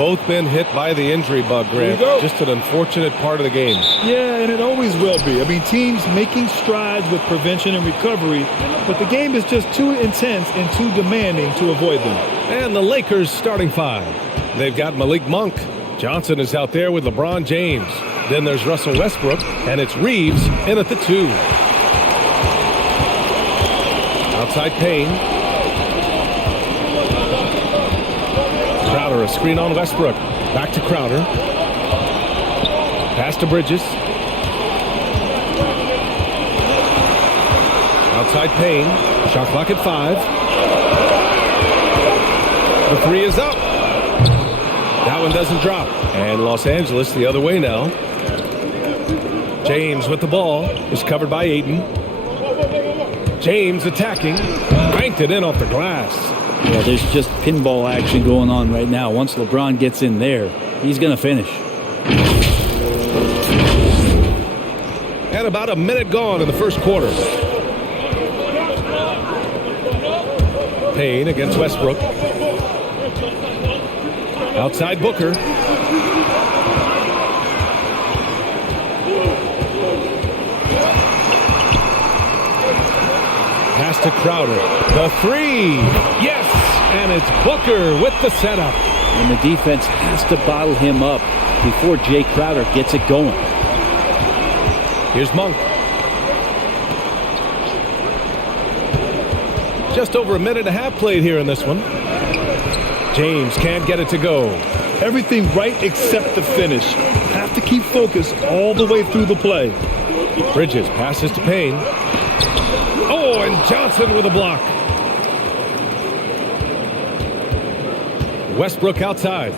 both been hit by the injury bug, Grant. Just an unfortunate part of the game. Yeah, and it always will be. I mean, teams making strides with prevention and recovery, but the game is just too intense and too demanding to avoid them. And the Lakers starting five. They've got Malik Monk. Johnson is out there with LeBron James. Then there's Russell Westbrook, and it's Reeves in at the 2. Outside Payne. Crowder, a screen on Westbrook. Back to Crowder. Pass to Bridges. Outside Payne. Shot clock at 5. The 3 is up. That one doesn't drop. And Los Angeles the other way now. James with the ball is covered by Ayton. James attacking. Banked it in off the glass. Yeah, there's just pinball action going on right now. Once LeBron gets in there, he's going to finish. And about a minute gone in the first quarter. Payne against Westbrook. Outside Booker. Pass to Crowder. The 3. Yes! And it's Booker with the setup. And the defense has to bottle him up before Jay Crowder gets it going. Here's Monk. Just over a minute and a half played here in this one. James can't get it to go. Everything right except the finish. Have to keep focused all the way through the play. Bridges passes to Payne. Oh, and Johnson with a block. Westbrook outside.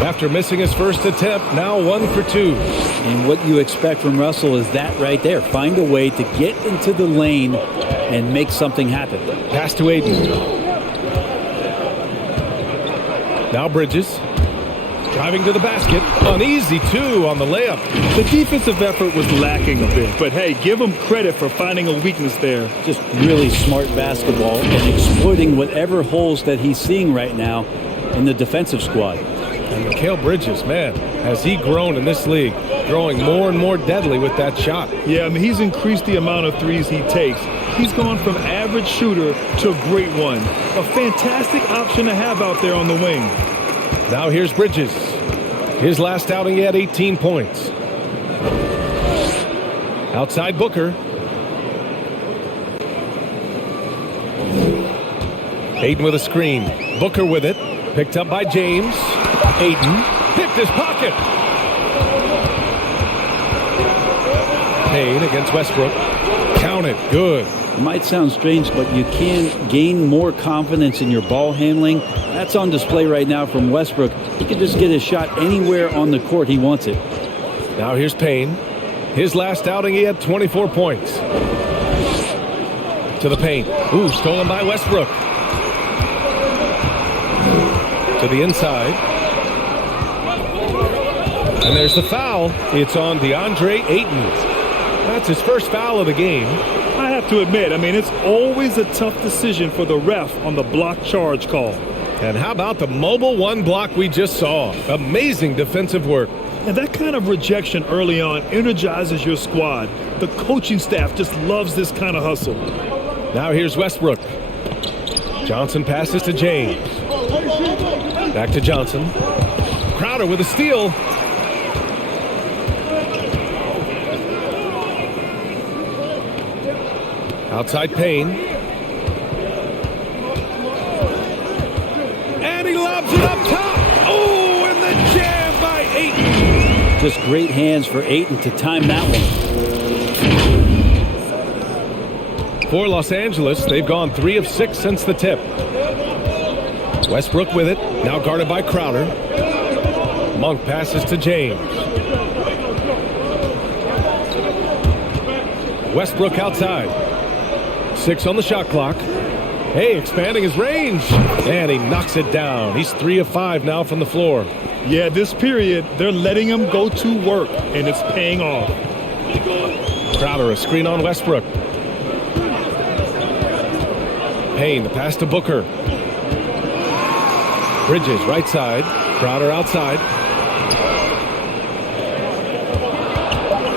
After missing his first attempt, now 1 for 2. And what you expect from Russell is that right there. Find a way to get into the lane and make something happen. Pass to Ayton. Now Bridges. Driving to the basket. An easy 2 on the layup. The defensive effort was lacking a bit, but hey, give him credit for finding a weakness there. Just really smart basketball and exploiting whatever holes that he's seeing right now in the defensive squad. And Mikal Bridges, man, has he grown in this league, growing more and more deadly with that shot. Yeah, I mean, he's increased the amount of threes he takes. He's gone from average shooter to a great one. A fantastic option to have out there on the wing. Now here's Bridges. His last outing, he had 18 points. Outside Booker. Ayton with a screen. Booker with it. Picked up by James. Ayton picked his pocket. Payne against Westbrook. Count it. Good. It might sound strange, but you can gain more confidence in your ball handling. That's on display right now from Westbrook. He can just get his shot anywhere on the court he wants it. Now here's Payne. His last outing, he had 24 points. To the paint. Ooh, stolen by Westbrook. To the inside. And there's the foul. It's on DeAndre Ayton. That's his first foul of the game. I have to admit, I mean, it's always a tough decision for the ref on the block charge call. And how about the mobile 1 block we just saw? Amazing defensive work. And that kind of rejection early on energizes your squad. The coaching staff just loves this kind of hustle. Now here's Westbrook. Johnson passes to James. Back to Johnson. Crowder with a steal. Outside Payne. And he lobs it up top. Oh, and the jam by Ayton. Just great hands for Ayton to time that one. For Los Angeles, they've gone 3 of 6 since the tip. Westbrook with it, now guarded by Crowder. Monk passes to James. Westbrook outside. 6 on the shot clock. Hey, expanding his range. And he knocks it down. He's 3 of 5 now from the floor. Yeah, this period, they're letting him go to work, and it's paying off. Payne, the pass to Booker. Bridges, right side. Crowder outside.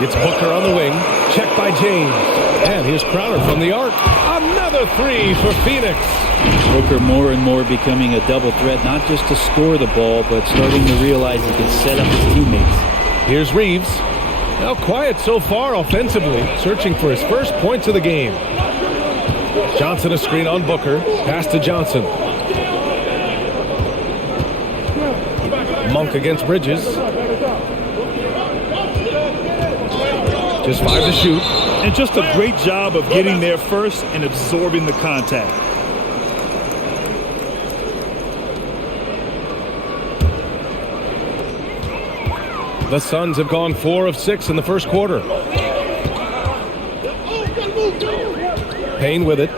It's Booker on the wing. Checked by James. And here's Crowder from the arc. Another three for Phoenix. Booker more and more becoming a double threat, not just to score the ball, but starting to realize he can set up his teammates. Here's Reeves. Now quiet so far offensively, searching for his first points of the game. Johnson a screen on Booker. Pass to Johnson. Monk against Bridges. Just 5 to shoot. And just a great job of getting there first and absorbing the contact. The Suns have gone 4 of 6 in the first quarter. Payne with it.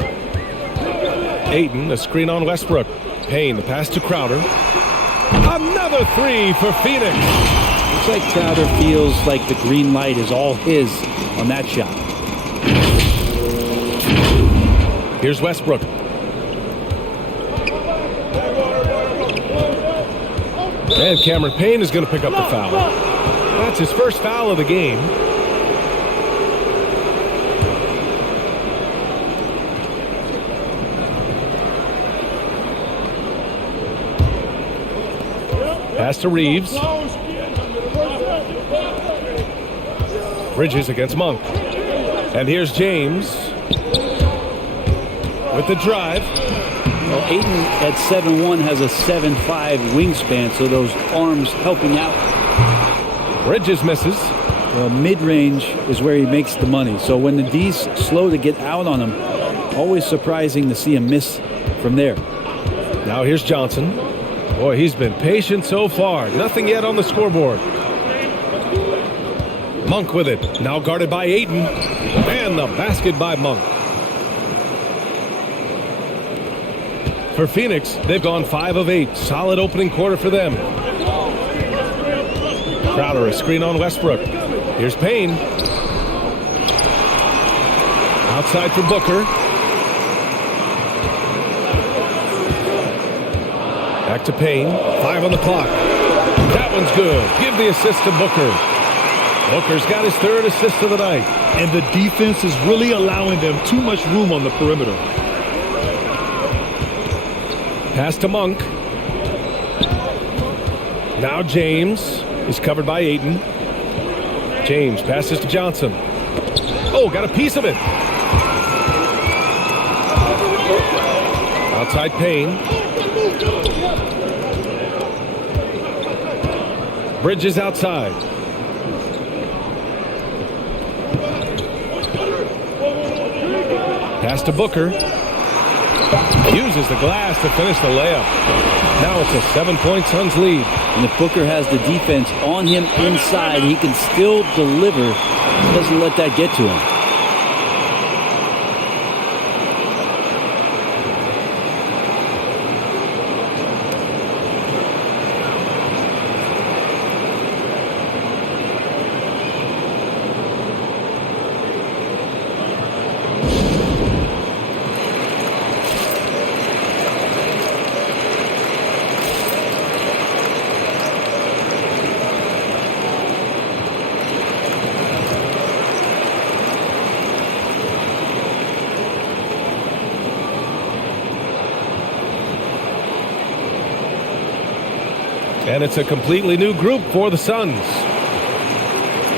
Ayton, a screen on Westbrook. Payne, the pass to Crowder. Another three for Phoenix. Looks like Crowder feels like the green light is all his on that shot. Here's Westbrook. And Cameron Payne is going to pick up the foul. That's his first foul of the game. Pass to Reeves. Bridges against Monk. And here's James with the drive. Well, Ayton at 7'1" has a 7'5" wingspan, so those arms helping out. Bridges misses. Well, mid-range is where he makes the money. So when the D's slow to get out on him, always surprising to see him miss from there. Now here's Johnson. Boy, he's been patient so far. Nothing yet on the scoreboard. Monk with it. Now guarded by Ayton. And the basket by Monk. For Phoenix, they've gone 5 of 8. Solid opening quarter for them. Crowder, a screen on Westbrook. Here's Payne. Outside for Booker. Back to Payne. 5 on the clock. That one's good. Give the assist to Booker. Booker's got his 3rd assist of the night. And the defense is really allowing them too much room on the perimeter. Pass to Monk. Now James is covered by Ayton. James passes to Johnson. Oh, got a piece of it. Outside Payne. Bridges outside. Pass to Booker. Uses the glass to finish the layup. Now it's a 7-point Suns lead. And if Booker has the defense on him inside, he can still deliver. He doesn't let that get to him. And it's a completely new group for the Suns.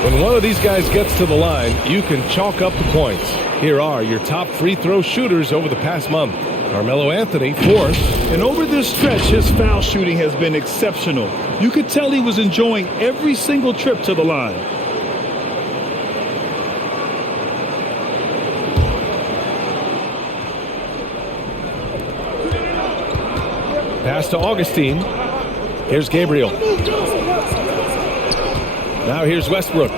When one of these guys gets to the line, you can chalk up the points. Here are your top free throw shooters over the past month. Carmelo Anthony, 4th. And over this stretch, his foul shooting has been exceptional. You could tell he was enjoying every single trip to the line. Pass to Augustine. Here's Gabriel. Now here's Westbrook.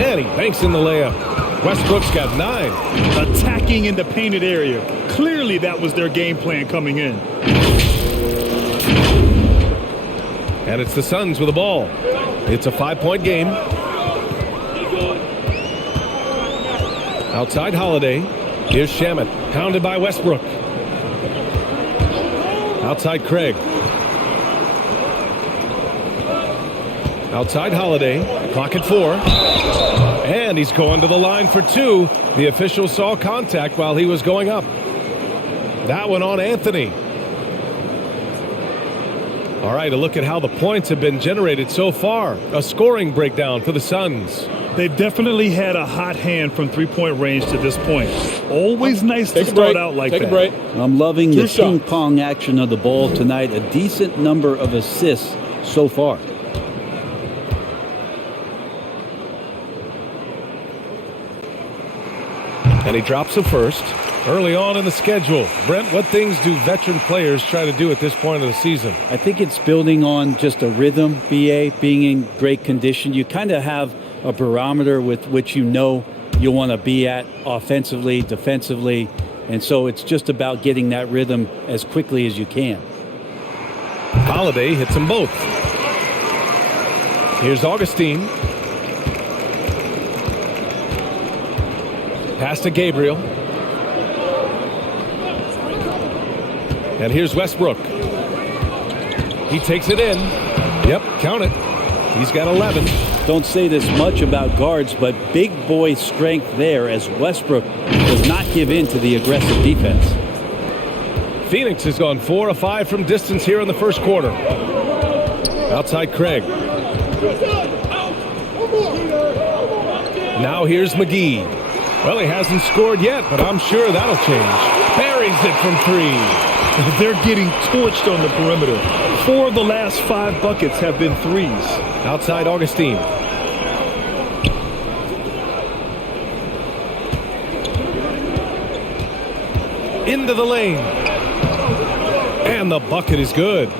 And he banks in the layup. Westbrook's got 9. Attacking in the painted area. Clearly that was their game plan coming in. And it's the Suns with the ball. It's a 5-point game. Outside Holiday. Here's Shamet, pounded by Westbrook. Outside Craig. Outside Holiday. Clock at 4. And he's going to the line for 2. The official saw contact while he was going up. That one on Anthony. All right, a look at how the points have been generated so far. A scoring breakdown for the Suns. They've definitely had a hot hand from three-point range to this point. Always nice to start out like that. Take a break. I'm loving the True ping pong action of the ball tonight. A decent number of assists so far. And he drops the first early on in the schedule. Brent, what things do veteran players try to do at this point of the season? I think it's building on just a rhythm, BA, being in great condition. You kind of have a barometer with which you know you want to be at offensively, defensively, and so it's just about getting that rhythm as quickly as you can. Holiday hits them both. Here's Augustine. Pass to Gabriel. And here's Westbrook. He takes it in. Yep, count it. He's got 11. Don't say this much about guards, but big boy strength there as Westbrook does not give in to the aggressive defense. Phoenix has gone 4 of 5 from distance here in the first quarter. Outside Craig. Now here's McGee. Well, he hasn't scored yet, but I'm sure that'll change. Buries it from 3. They're getting torched on the perimeter. 4 of the last 5 buckets have been threes. Outside Augustine. Into the lane. And the bucket is good.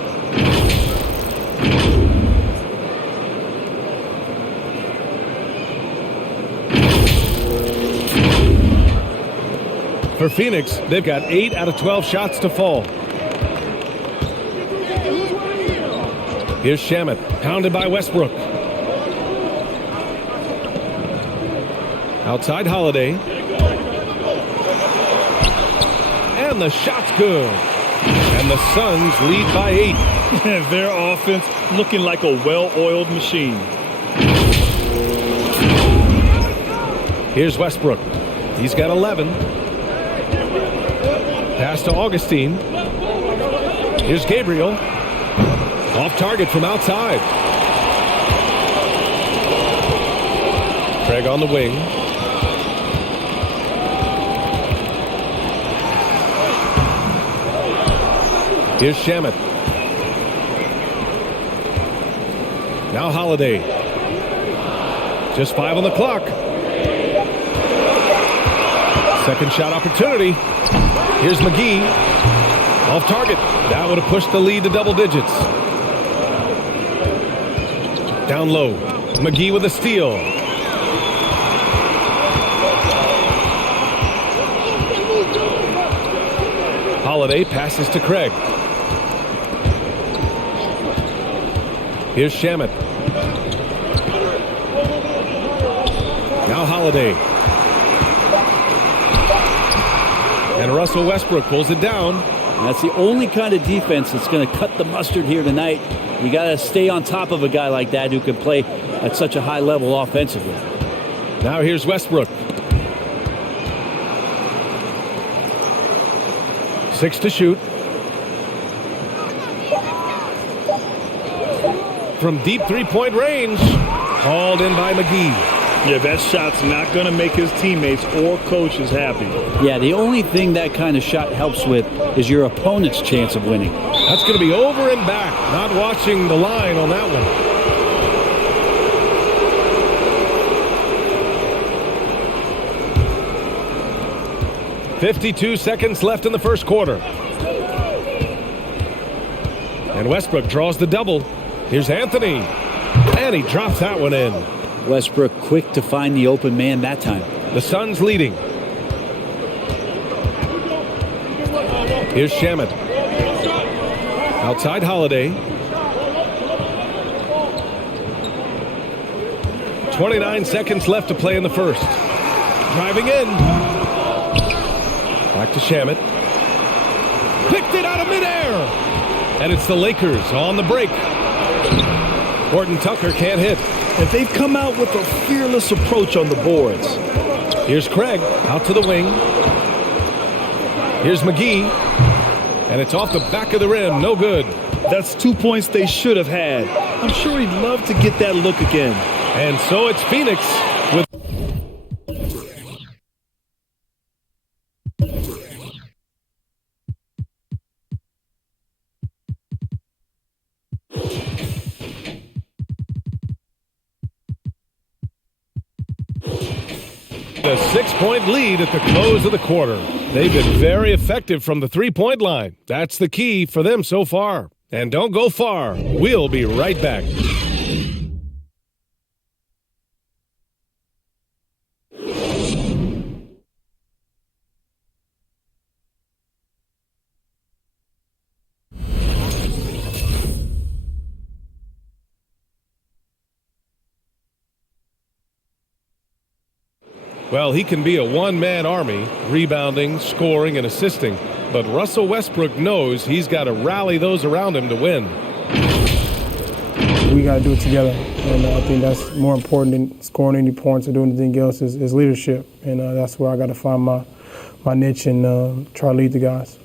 For Phoenix, they've got 8 out of 12 shots to fall. Here's Shamet, pounded by Westbrook. Outside Holiday. And the shot's good. And the Suns lead by 8. Their offense looking like a well-oiled machine. Here's Westbrook. He's got 11. Pass to Augustine. Here's Gabriel. Off target from outside. Craig on the wing. Here's Shamet. Now Holiday. Just 5 on the clock. Second shot opportunity. Here's McGee. Off target. That would have pushed the lead to double digits. Down low. McGee with a steal. Holiday passes to Craig. Here's Shamet. Now Holiday. And Russell Westbrook pulls it down. That's the only kind of defense that's going to cut the mustard here tonight. You got to stay on top of a guy like that who can play at such a high level offensively. Now here's Westbrook. 6 to shoot. From deep three-point range. Hauled in by McGee. Yeah, that shot's not going to make his teammates or coaches happy. Yeah, the only thing that kind of shot helps with is your opponent's chance of winning. That's going to be over and back. Not watching the line on that one. 52 seconds left in the first quarter. And Westbrook draws the double. Here's Anthony. And he drops that one in. Westbrook quick to find the open man that time. The Suns leading. Here's Shamet. Outside Holiday. 29 seconds left to play in the first. driving in. Back to Shamet. Picked it out of midair. And it's the Lakers on the break. Horton Tucker can't hit. And they've come out with a fearless approach on the boards. Here's Craig out to the wing. Here's McGee. And it's off the back of the rim. No good. That's 2 points they should have had. I'm sure he'd love to get that look again. And so it's Phoenix with... a 6-point lead at the close of the quarter. They've been very effective from the three-point line. That's the key for them so far. And don't go far. We'll be right back. Well, he can be a one-man army, rebounding, scoring, and assisting. But Russell Westbrook knows he's got to rally those around him to win. We got to do it together. And I think that's more important than scoring any points or doing anything else is leadership. And that's where I got to find my niche and try to lead the guys.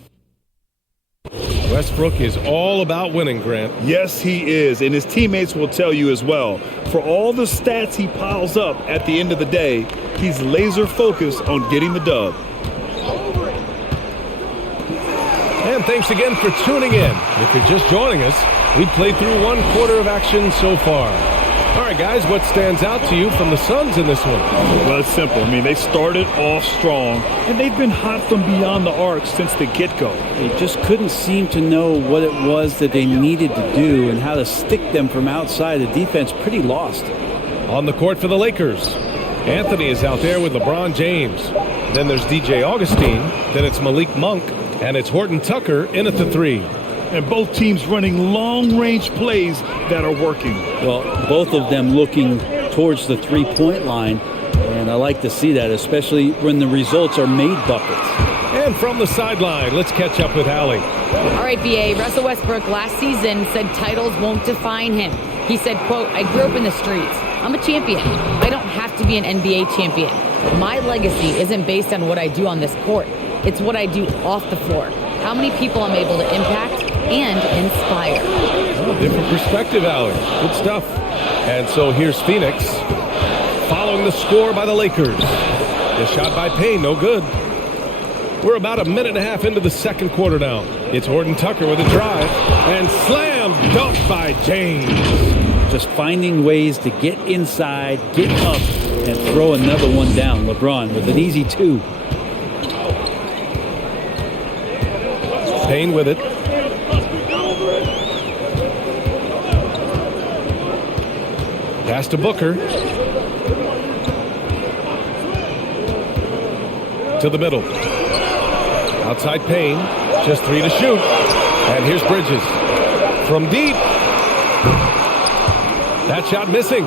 Westbrook is all about winning, Grant. Yes, he is, and his teammates will tell you as well. For all the stats he piles up at the end of the day, he's laser focused on getting the dub. And thanks again for tuning in. If you're just joining us, we've played through one quarter of action so far. All right, guys, what stands out to you from the Suns in this one? Well, it's simple. I mean, they started off strong, and they've been hot from beyond the arc since the get-go. They just couldn't seem to know what it was that they needed to do and how to stick them from outside. The defense pretty lost. On the court for the Lakers, Anthony is out there with LeBron James. Then there's DJ Augustine. Then it's Malik Monk. And it's Horton Tucker in at the three. And both teams running long-range plays that are working. Well, both of them looking towards the three-point line. And I like to see that, especially when the results are made buckets. And from the sideline, let's catch up with Allie. All right, BA. Russell Westbrook last season said titles won't define him. He said, quote, "I grew up in the streets. I'm a champion. I don't have to be an NBA champion. My legacy isn't based on what I do on this court. It's what I do off the floor. How many people I'm able to impact and inspire." Oh, different perspective, Allie. Good stuff. And so here's Phoenix following the score by the Lakers. The shot by Payne, no good. We're about a minute and a half into the second quarter now. It's Horton Tucker with a drive and slam dunk by James. Just finding ways to get inside, get up, and throw another one down. LeBron with an easy two. Payne with it. Pass to Booker. To the middle. Outside Payne. Just three to shoot. And here's Bridges. From deep. That shot missing.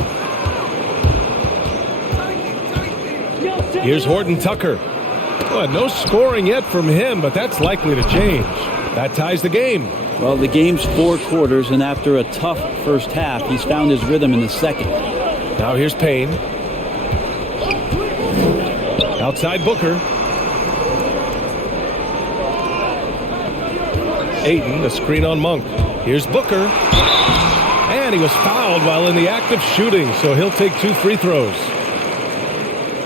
Here's Horton Tucker. Well, no scoring yet from him, but that's likely to change. That ties the game. Well, the game's 4 quarters, and after a tough first half, he's found his rhythm in the second. Now here's Payne. Outside Booker. Ayton, the screen on Monk. Here's Booker. And he was fouled while in the act of shooting, so he'll take 2 free throws.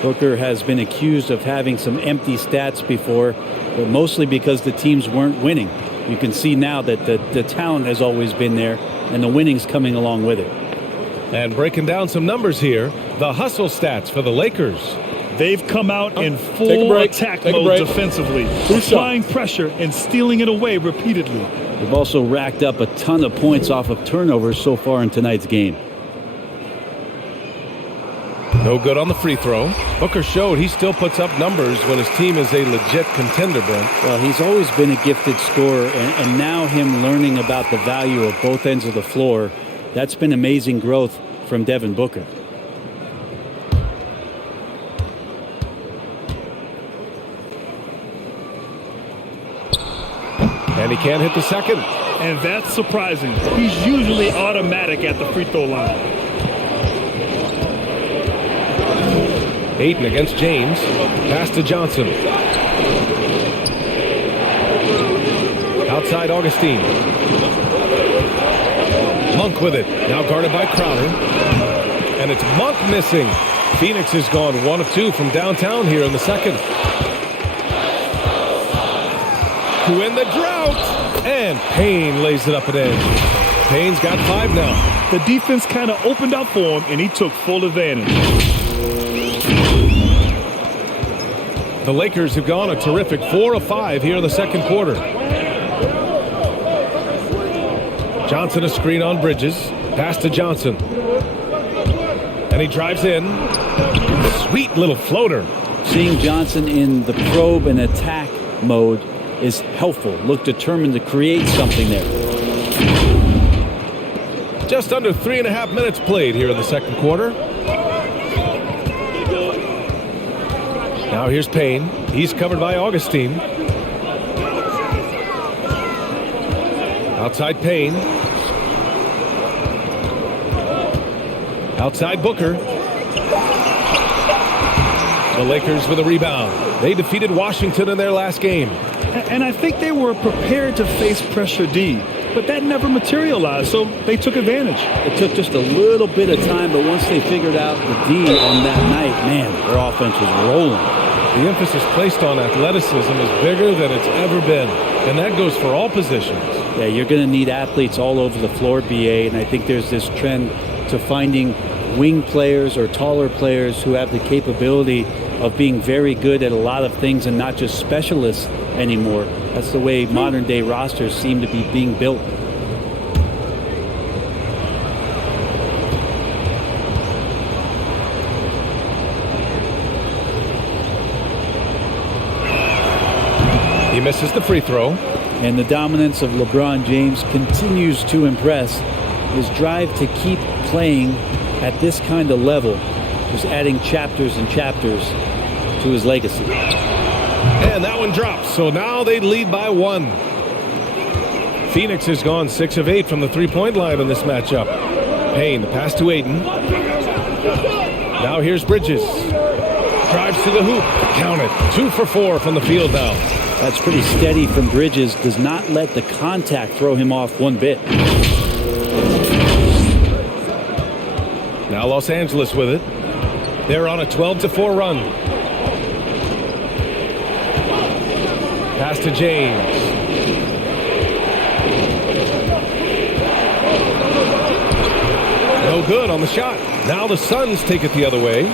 Booker has been accused of having some empty stats before, but mostly because the teams weren't winning. You can see now that the talent has always been there, and the winning's coming along with it. And breaking down some numbers here, the hustle stats for the Lakers. They've come out in full attack mode defensively, applying pressure and stealing it away repeatedly. They've also racked up a ton of points off of turnovers so far in tonight's game. No good on the free throw. Booker showed he still puts up numbers when his team is a legit contender, Brent. Well, he's always been a gifted scorer, and now him learning about the value of both ends of the floor, that's been amazing growth from Devin Booker. And he can't hit the second. And that's surprising. He's usually automatic at the free throw line. Ayton against James. Pass to Johnson. Outside Augustine. Monk with it. Now guarded by Crowder. And it's Monk missing. Phoenix has gone 1 of 2 from downtown here in the second. To end the drought. And Payne lays it up and in. Payne's got 5 now. The defense kind of opened up for him, and he took full advantage. The Lakers have gone a terrific 4 of 5 here in the second quarter. Johnson a screen on Bridges. Pass to Johnson. And he drives in. Sweet little floater. Seeing Johnson in the probe and attack mode is helpful. Look determined to create something there. Just under 3.5 minutes played here in the second quarter. Now here's Payne. He's covered by Augustine. Outside Payne. Outside Booker. The Lakers with a rebound. They defeated Washington in their last game. And I think they were prepared to face pressure D, but that never materialized, so they took advantage. It took just a little bit of time, but once they figured out the D on that night, man, their offense was rolling. The emphasis placed on athleticism is bigger than it's ever been, and that goes for all positions. Yeah, you're going to need athletes all over the floor, BA, and I think there's this trend to finding wing players or taller players who have the capability of being very good at a lot of things and not just specialists anymore. That's the way modern day rosters seem to be being built. He misses the free throw. And the dominance of LeBron James continues to impress. His drive to keep playing at this kind of level is adding chapters and chapters to his legacy. And that one drops, so now they lead by 1. Phoenix has gone 6 of 8 from the three-point line in this matchup. Payne, the pass to Ayton. Now here's Bridges. Drives to the hoop. Count it. 2 for 4 from the field now. That's pretty steady from Bridges. Does not let the contact throw him off one bit. Now Los Angeles with it. They're on a 12-4 run. Pass to James. No good on the shot. Now the Suns take it the other way.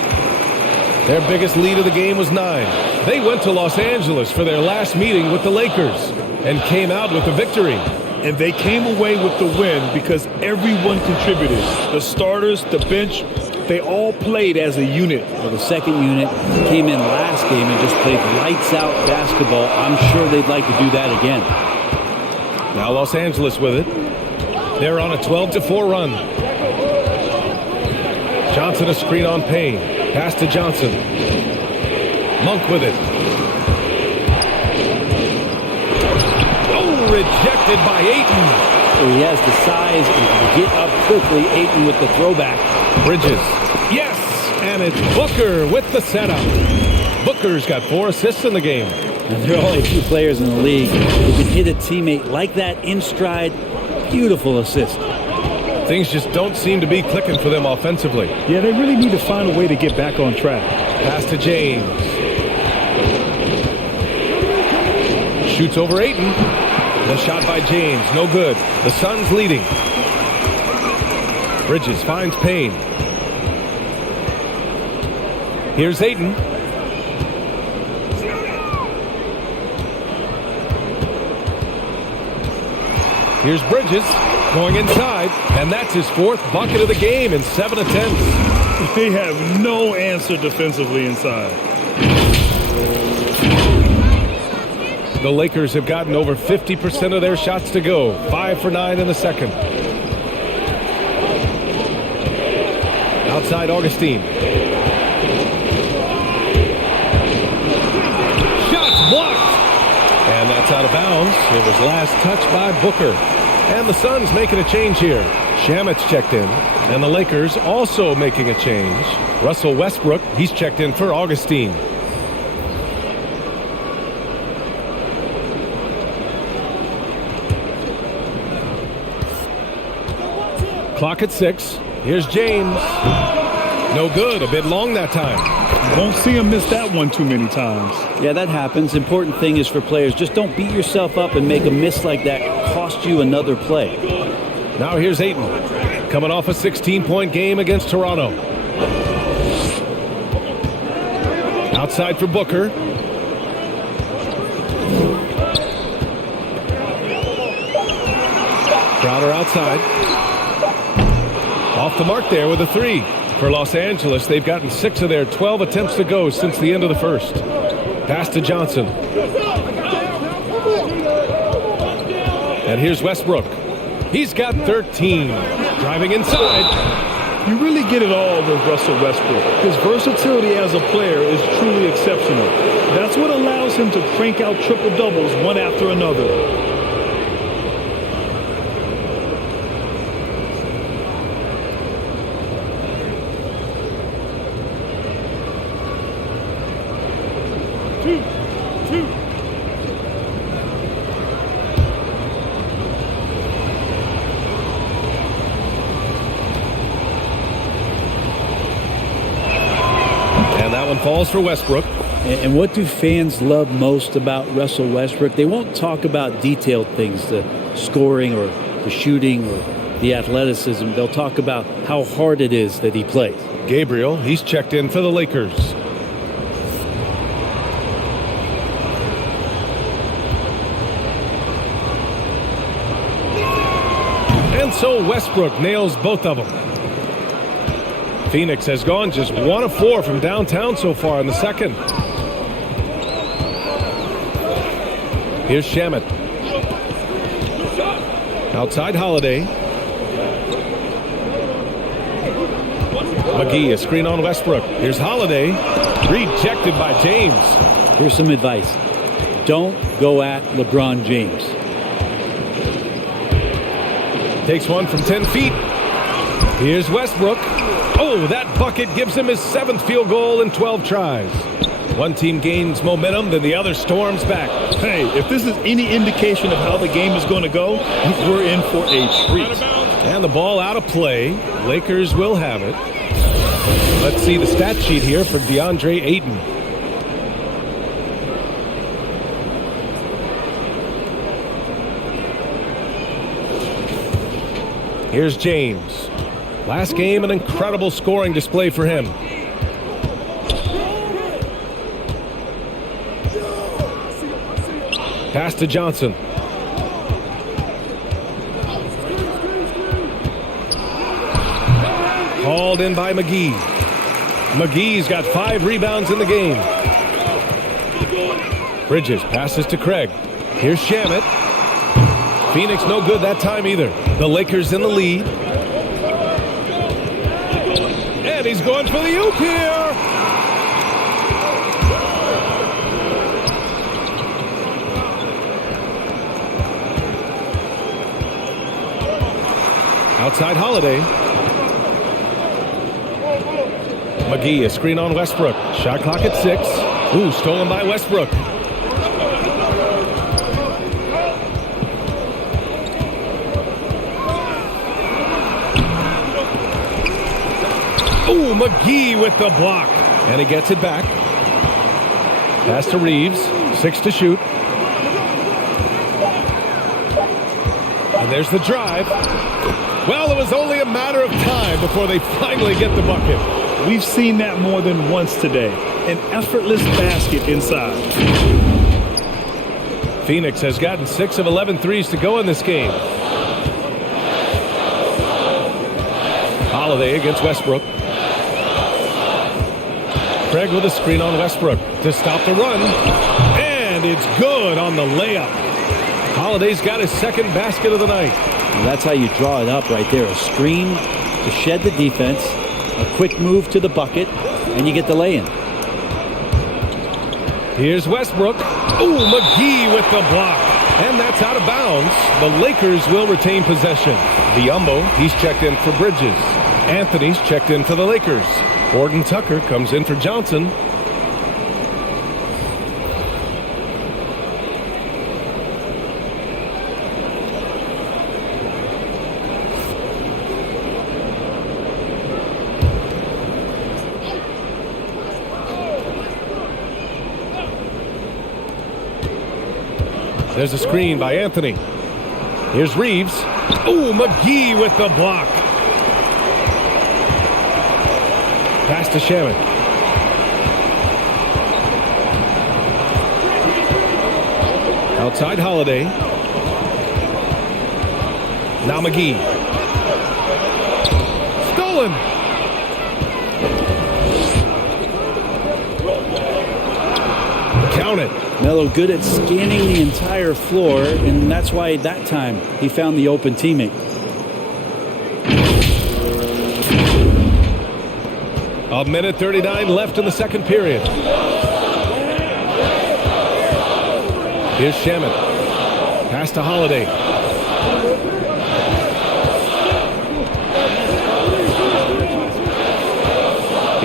Their biggest lead of the game was 9. They went to Los Angeles for their last meeting with the Lakers and came out with the victory. And they came away with the win because everyone contributed. The starters, the bench, they all played as a unit. Well, the second unit came in last game and just played lights-out basketball. I'm sure they'd like to do that again. Now Los Angeles with it. They're on a 12-4 run. Johnson a screen on Payne. Pass to Johnson. Monk with it. Oh, rejected by Ayton. So he has the size and can get up quickly. Ayton with the throwback. Bridges. Yes, and it's Booker with the setup. Booker's got 4 assists in the game. And there are only a few players in the league who can hit a teammate like that in stride. Beautiful assist. Things just don't seem to be clicking for them offensively. Yeah, they really need to find a way to get back on track. Pass to James. Shoots over Ayton. The shot by James, no good. The Suns leading. Bridges finds Payne. Here's Ayton. Here's Bridges going inside, and that's his 4th bucket of the game in 7 attempts. They have no answer defensively inside. The Lakers have gotten over 50% of their shots to go. 5 for 9 in the second. Outside Augustine. Shots blocked. And that's out out of bounds. It was last touched by Booker. And the Suns making a change here. Shamet's checked in. And the Lakers also making a change. Russell Westbrook, he's checked in for Augustine. Clock at 6. Here's James. No good. A bit long that time. Won't see him miss that one too many times. Yeah, that happens. Important thing is for players, just don't beat yourself up and make a miss like that cost you another play. Now here's Ayton, coming off a 16-point game against Toronto. Outside for Booker. Crowder outside. Off the mark there with a 3. For Los Angeles, they've gotten 6 of their 12 attempts to go since the end of the first. Pass to Johnson. And here's Westbrook. He's got 13. Driving inside. You really get it all with Russell Westbrook. His versatility as a player is truly exceptional. That's what allows him to crank out triple-doubles one after another. Falls for Westbrook. And what do fans love most about Russell Westbrook? They won't talk about detailed things, the scoring or the shooting or the athleticism. They'll talk about how hard it is that he plays. Gabriel, he's checked in for the Lakers. And so Westbrook nails both of them. Phoenix has gone just 1 of 4 from downtown so far in the second. Here's Shamet. Outside Holiday. McGee, a screen on Westbrook. Here's Holiday. Rejected by James. Here's some advice. Don't go at LeBron James. Takes one from 10 feet. Here's Westbrook. Oh, that bucket gives him his 7th field goal in 12 tries. One team gains momentum, then the other storms back. Hey, if this is any indication of how the game is going to go, we're in for a treat. And the ball out of play. Lakers will have it. Let's see the stat sheet here for DeAndre Ayton. Here's James. Last game, an incredible scoring display for him. Pass to Johnson. Hauled in by McGee. McGee's got 5 rebounds in the game. Bridges passes to Craig. Here's Shamet. Phoenix no good that time either. The Lakers in the lead. And he's going for the oop here. Outside Holiday. McGee, a screen on Westbrook. Shot clock at 6. Ooh, stolen by Westbrook. Ooh, McGee with the block. And he gets it back. Pass to Reeves. 6 to shoot. And there's the drive. Well, it was only a matter of time before they finally get the bucket. We've seen that more than once today. An effortless basket inside. Phoenix has gotten 6 of 11 threes to go in this game. Holiday against Westbrook. Craig with a screen on Westbrook to stop the run. And it's good on the layup. Holiday's got his 2nd basket of the night. And that's how you draw it up right there. A screen to shed the defense, a quick move to the bucket, and you get the lay-in. Here's Westbrook. Ooh, McGee with the block. And that's out of bounds. The Lakers will retain possession. Biyombo, he's checked in for Bridges. Anthony's checked in for the Lakers. Gordon Tucker comes in for Johnson. There's a screen by Anthony. Here's Reeves. Oh, McGee with the block. Pass to Shaman. Outside Holiday. Now McGee. Stolen. Count it. Melo good at scanning the entire floor, and that's why that time he found the open teammate. A minute 39 left in the second period. Here's Shaman. Pass to Holiday.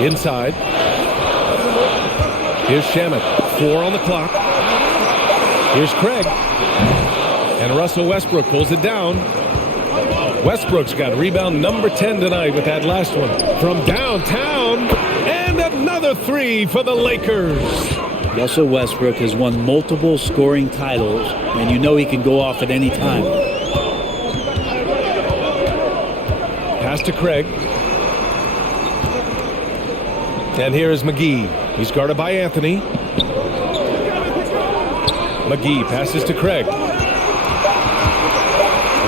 Inside. Here's Shaman. 4 on the clock. Here's Craig. And Russell Westbrook pulls it down. Westbrook's got rebound number 10 tonight with that last one. From downtown. And another 3 for the Lakers. Russell Westbrook has won multiple scoring titles, and you know he can go off at any time. Pass to Craig. And here is McGee. He's guarded by Anthony. McGee passes to Craig.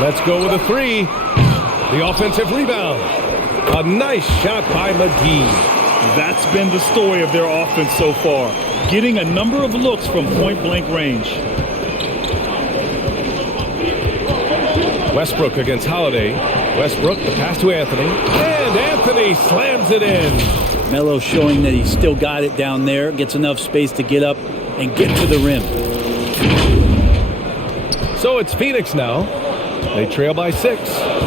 Let's go with a 3. The offensive rebound. A nice shot by McGee. That's been the story of their offense so far, getting a number of looks from point-blank range. Westbrook against Holiday. Westbrook, the pass to Anthony. And Anthony slams it in. Melo showing that he's still got it down there, gets enough space to get up and get to the rim. So it's Phoenix now. They trail by 6.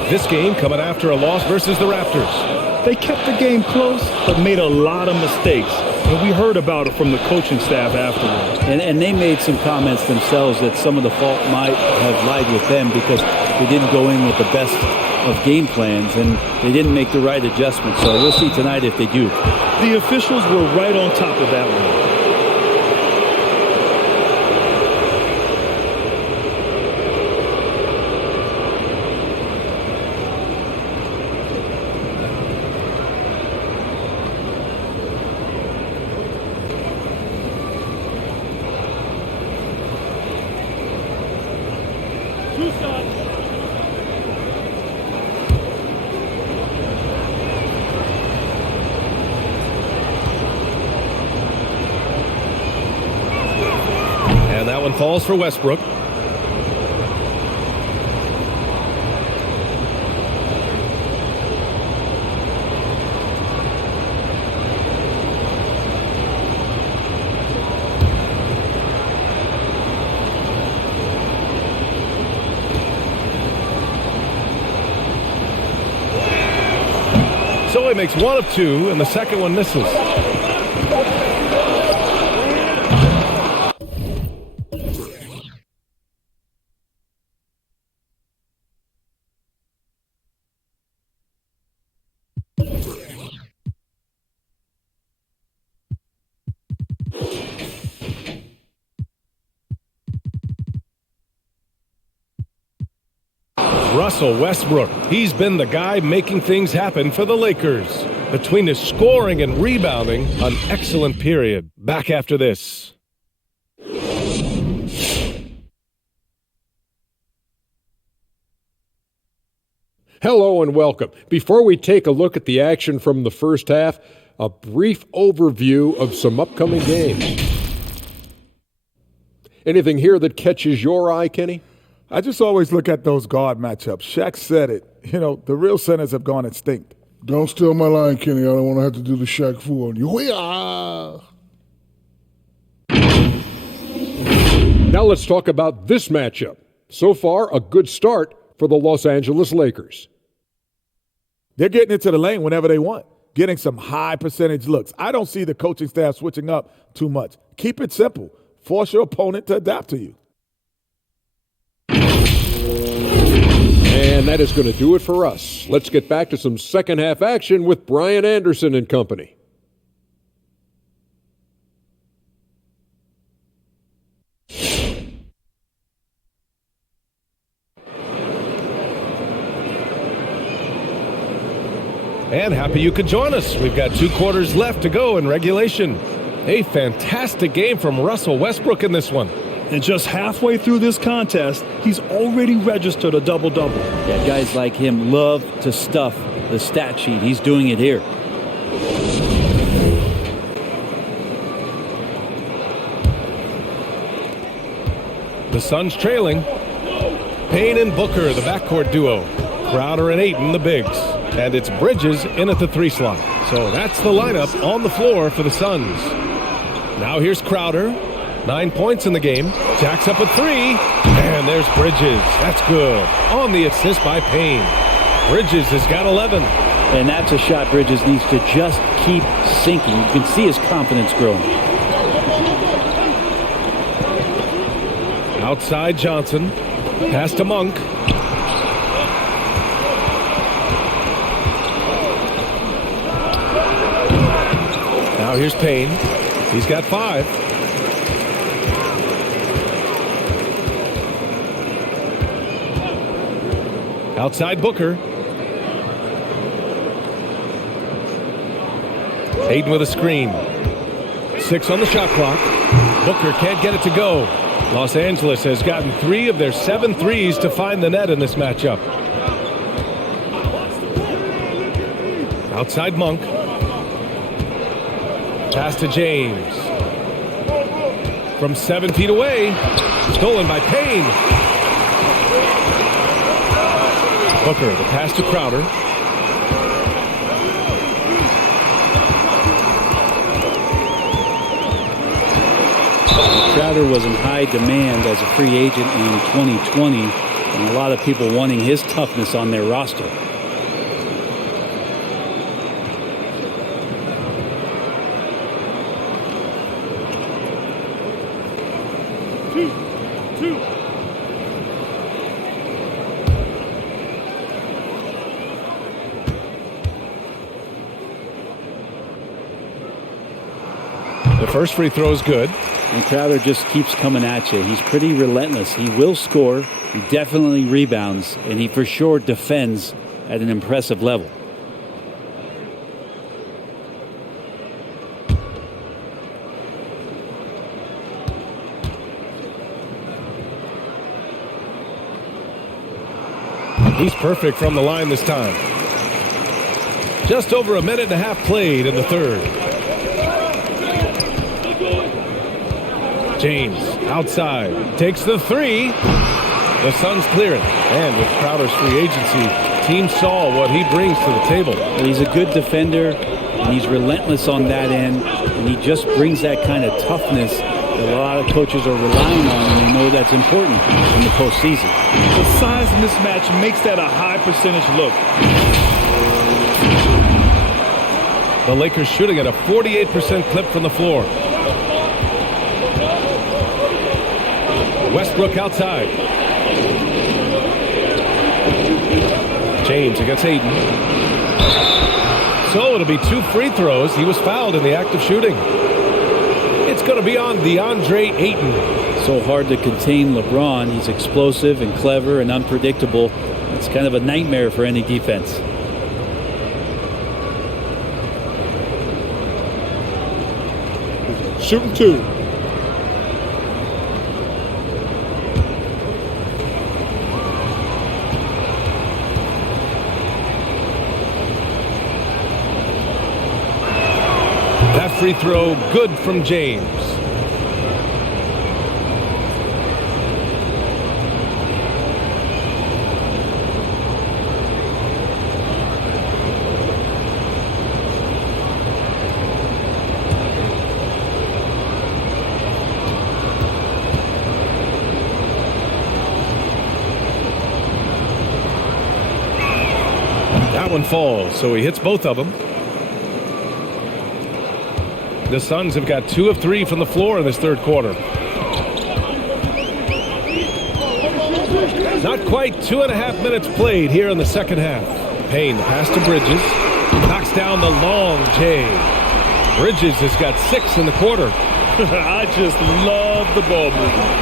This game coming after a loss versus the Raptors. They kept the game close, but made a lot of mistakes. And we heard about it from the coaching staff afterwards. And they made some comments themselves that some of the fault might have lied with them because they didn't go in with the best of game plans and they didn't make the right adjustments. So we'll see tonight if they do. The officials were right on top of that one. And that one falls for Westbrook. So he makes 1 of 2, and the second one misses. Russell Westbrook, he's been the guy making things happen for the Lakers. Between his scoring and rebounding, an excellent period. Back after this. Hello and welcome. Before we take a look at the action from the first half, a brief overview of some upcoming games. Anything here that catches your eye, Kenny? I just always look at those guard matchups. Shaq said it. You know, the real centers have gone extinct. Don't steal my line, Kenny. I don't want to have to do the Shaq Fu on you. Now Now let's talk about this matchup. So far, a good start for the Los Angeles Lakers. They're getting into the lane whenever they want, getting some high percentage looks. I don't see the coaching staff switching up too much. Keep it simple. Force your opponent to adapt to you. And that is going to do it for us. Let's get back to some second half action with Brian Anderson and company. And happy you could join us. We've got 2 quarters left to go in regulation. A fantastic game from Russell Westbrook in this one. And just halfway through this contest, he's already registered a double-double. Yeah, guys like him love to stuff the stat sheet. He's doing it here. The Suns trailing. Payne and Booker, the backcourt duo. Crowder and Ayton, the bigs. And it's Bridges in at the 3 slot. So that's the lineup on the floor for the Suns. Now here's Crowder. 9 points in the game. Jacks up a 3. And there's Bridges. That's good. On the assist by Payne. Bridges has got 11. And that's a shot Bridges needs to just keep sinking. You can see his confidence growing. Outside Johnson. Pass to Monk. Now here's Payne. He's got 5. Outside Booker. Ayton with a screen. 6 on the shot clock. Booker can't get it to go. Los Angeles has gotten 3 of their 7 threes to find the net in this matchup. Outside Monk. Pass to James. From 7 feet away. Stolen by Payne. Booker, the pass to Crowder. Crowder was in high demand as a free agent in 2020, and a lot of people wanting his toughness on their roster. The first free throw is good. And Crowder just keeps coming at you. He's pretty relentless. He will score. He definitely rebounds. And he for sure defends at an impressive level. He's perfect from the line this time. Just over a minute and a half played in the third. James outside takes the 3. The Suns clear it. And with Crowder's free agency, team saw what he brings to the table. He's a good defender, and he's relentless on that end, and he just brings that kind of toughness that a lot of coaches are relying on, and they know that's important in the postseason. The size mismatch makes that a high percentage look. The Lakers shooting at a 48% clip from the floor. Westbrook outside. James against Ayton. So it'll be 2 free throws. He was fouled in the act of shooting. It's going to be on DeAndre Ayton. So hard to contain LeBron. He's explosive and clever and unpredictable. It's kind of a nightmare for any defense. Shooting 2. That free throw good from James. one falls, so he hits both of them. The Suns have got 2 of 3 from the floor in this third quarter. Not quite 2.5 minutes played here in the second half. Payne, the pass to Bridges. Knocks down the long J. Bridges has got 6 in the quarter. I just love the ball movement.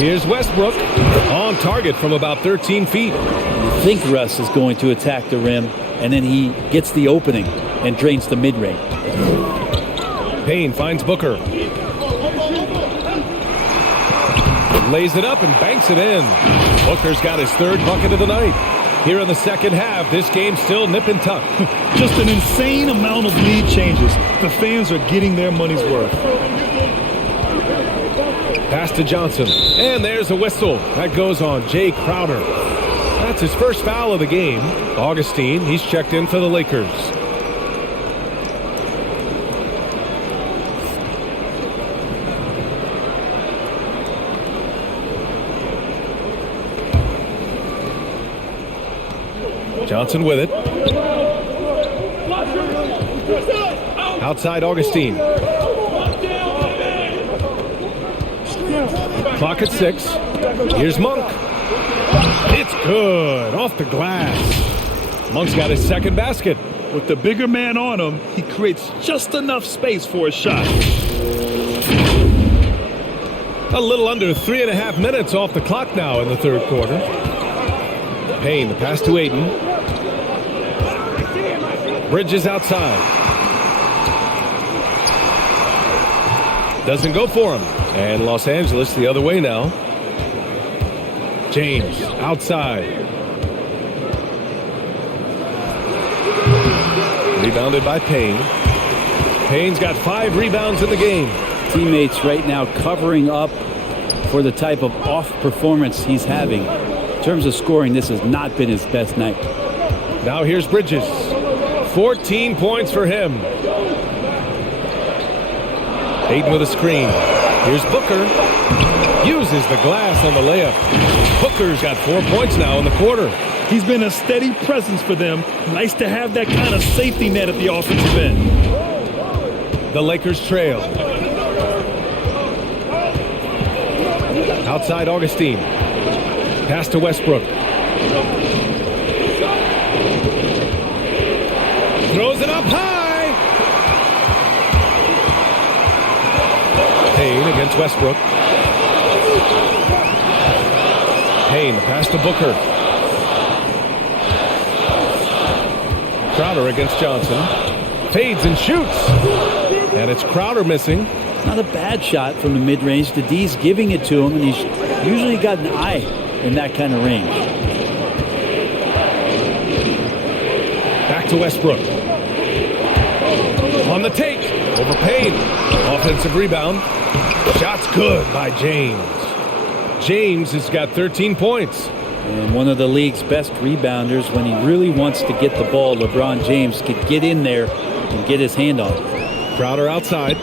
Here's Westbrook on target from about 13 feet. You think Russ is going to attack the rim, and then he gets the opening and drains the mid-range. Payne finds Booker. Lays it up and banks it in. Booker's got his 3rd bucket of the night. Here in the second half, this game's still nip and tuck. Just an insane amount of lead changes. The fans are getting their money's worth. Pass to Johnson. And there's a whistle. That goes on Jay Crowder. That's his first foul of the game. Augustine, he's checked in for the Lakers. Johnson with it. Outside Augustine. Clock at 6. Here's Monk. It's good. Off the glass. Monk's got his 2nd basket. With the bigger man on him, he creates just enough space for a shot. A little under 3.5 minutes off the clock now in the third quarter. Payne, the pass to Ayton. Bridges outside. Doesn't go for him. And Los Angeles the other way now. James outside. Rebounded by Payne. Payne's got 5 rebounds in the game. Teammates right now covering up for the type of off performance he's having. In terms of scoring, this has not been his best night. Now here's Bridges. 14 points for him. Ayton with a screen. Here's Booker. Uses the glass on the layup. Booker's got 4 points now in the quarter. He's been a steady presence for them. Nice to have that kind of safety net at the offensive end. The Lakers trail. Outside Augustine. Pass to Westbrook. Throws it up high. Payne against Westbrook. Payne, the pass to Booker. Crowder against Johnson. Fades and shoots. And it's Crowder missing. Not a bad shot from the mid-range. The D's giving it to him, and he's usually got an eye in that kind of range. Back to Westbrook. On the take. Over Payne. Offensive rebound. Shot's good by James. James has got 13 points. And one of the league's best rebounders. When he really wants to get the ball, LeBron James could get in there and get his hand on it. Crowder outside.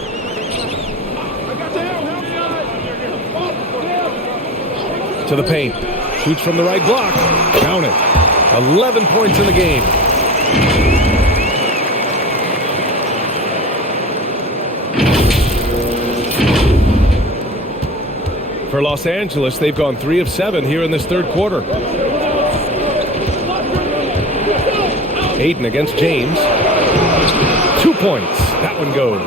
To the paint. Shoots from the right block. Count it. 11 points in the game. For Los Angeles, they've gone 3 of 7 here in this third quarter. Ayton against James. 2 points. That one goes.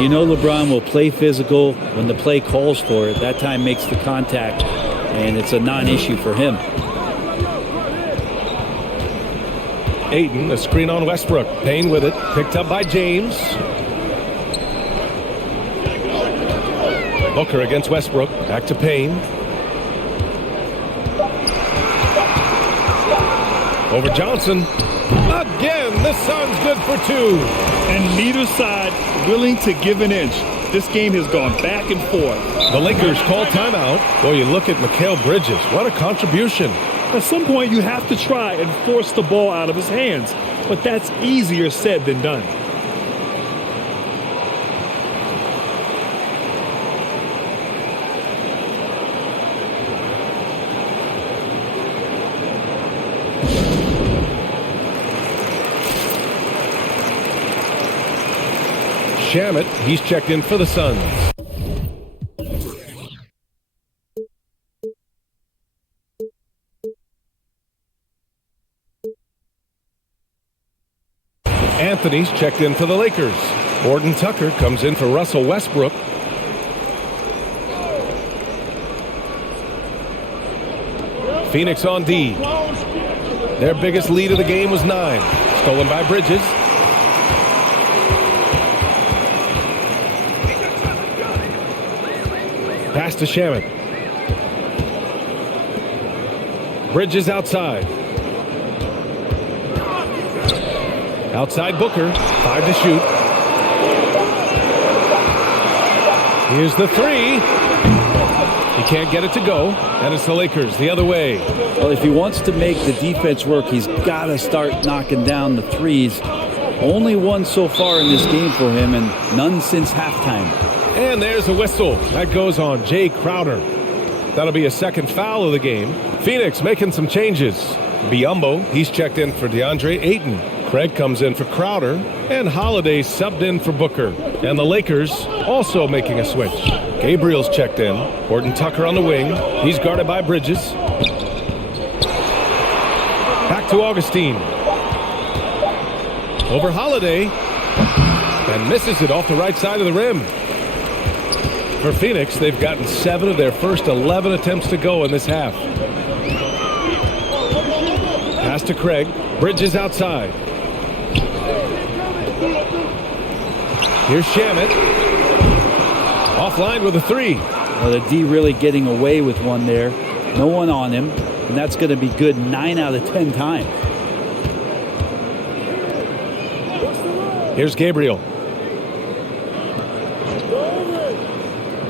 You know LeBron will play physical when the play calls for it. That time makes the contact, and it's a non-issue for him. Ayton, a screen on Westbrook. Payne with it. Picked up by James. Booker against Westbrook. Back to Payne. Over Johnson. Again, the Suns good for 2. And neither side willing to give an inch. This game has gone back and forth. The Lakers call timeout. Boy, you look at Mikal Bridges. What a contribution. At some point, you have to try and force the ball out of his hands. But that's easier said than done. Shamet. He's checked in for the Suns. Anthony's checked in for the Lakers. Gordon Tucker comes in for Russell Westbrook. Phoenix on D. Their biggest lead of the game was 9. Stolen by Bridges. Pass to Shamet. Bridges outside. Outside Booker. 5 to shoot. Here's the 3. He can't get it to go, and it's the Lakers the other way. Well, if he wants to make the defense work, he's got to start knocking down the threes. Only one so far in this game for him, and none since halftime. And there's a whistle. That goes on Jay Crowder. That'll be a second foul of the game. Phoenix making some changes. Biyombo, he's checked in for DeAndre Ayton. Craig comes in for Crowder, and Holiday subbed in for Booker. And the Lakers also making a switch. Gabriel's checked in. Gordon Tucker on the wing. He's guarded by Bridges. Back to Augustine. Over Holiday. And misses it off the right side of the rim. For Phoenix, they've gotten 7 of their first 11 attempts to go in this half. Pass to Craig. Bridges outside. Here's Shamet. Offline with a 3. Well, the D really getting away with one there. No one on him. And that's going to be good 9 out of 10 times. Here's Gabriel.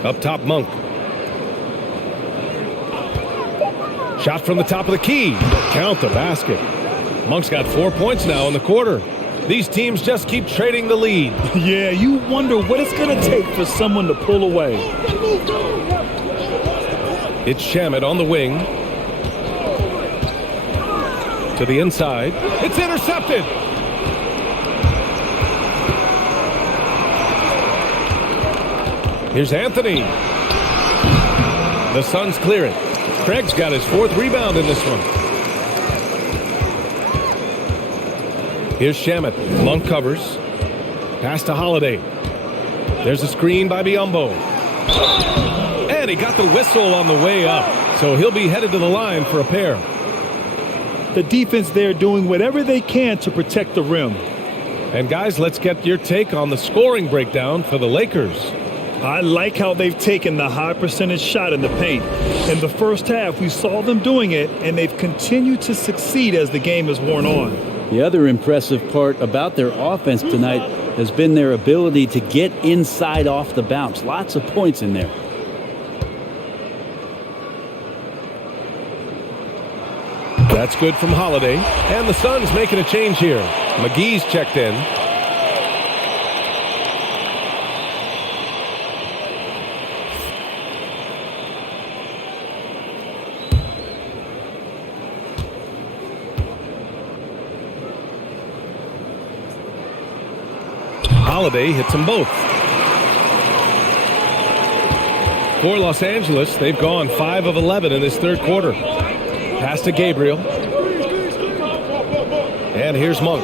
Up top, Monk. Shot from the top of the key. Count the basket. Monk's got 4 points now in the quarter. These teams just keep trading the lead. Yeah, you wonder what it's going to take for someone to pull away. It's Shamet on the wing. To the inside. It's intercepted. Here's Anthony. The Suns clear it. Craig's got his 4th rebound in this one. Here's Shamet. Monk covers. Pass to Holiday. There's a screen by Biyombo. And he got the whistle on the way up. So he'll be headed to the line for a pair. The defense there doing whatever they can to protect the rim. And guys, let's get your take on the scoring breakdown for the Lakers. I like how they've taken the high percentage shot in the paint. In the first half, we saw them doing it, and they've continued to succeed as the game has worn on. The other impressive part about their offense tonight has been their ability to get inside off the bounce. Lots of points in there. That's good from Holiday. And the Suns making a change here. McGee's checked in. Holiday hits them both. For Los Angeles, they've gone 5 of 11 in this third quarter. Pass to Gabriel. And here's Monk.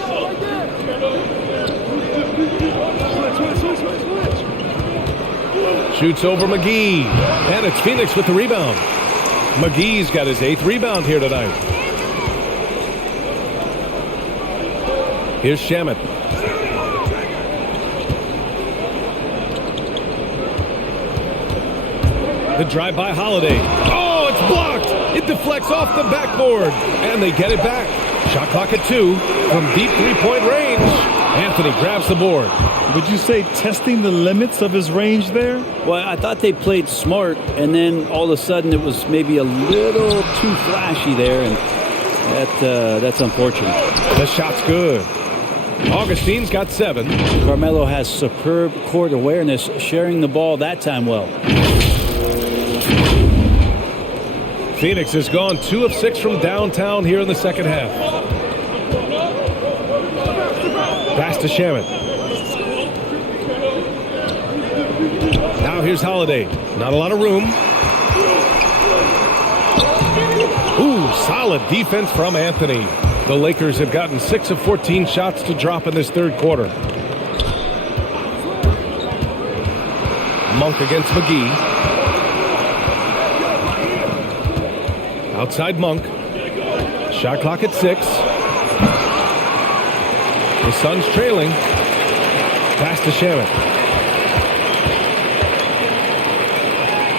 Shoots over McGee. And it's Phoenix with the rebound. McGee's got his 8th rebound here tonight. Here's Shamet. The drive by Holiday. Oh, it's blocked. It deflects off the backboard. And they get it back. Shot clock at 2 from deep 3-point range. Anthony grabs the board. Would you say testing the limits of his range there? Well, I thought they played smart, and then all of a sudden it was maybe a little too flashy there, and that's unfortunate. The shot's good. Augustine's got 7. Carmelo has superb court awareness, sharing the ball that time well. Phoenix has gone 2 of 6 from downtown here in the second half. Pass to Shamet. Now here's Holiday. Not a lot of room. Ooh, solid defense from Anthony. The Lakers have gotten 6 of 14 shots to drop in this third quarter. Monk against McGee. Outside Monk. Shot clock at 6. The Suns trailing. Pass to Shamet.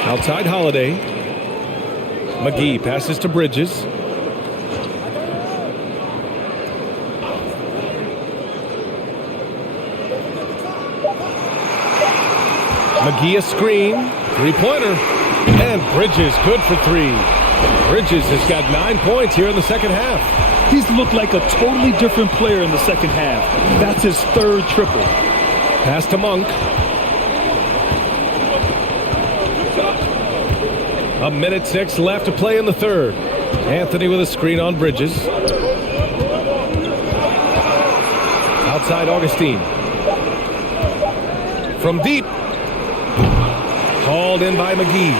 Outside Holiday. McGee passes to Bridges. McGee a screen. Three-pointer. And Bridges good for 3. Bridges has got 9 points here in the second half. He's looked like a totally different player in the second half. That's his third triple. Pass to Monk. A minute 6 left to play in the third. Anthony with a screen on Bridges. Outside Augustine. From deep. Called in by McGee.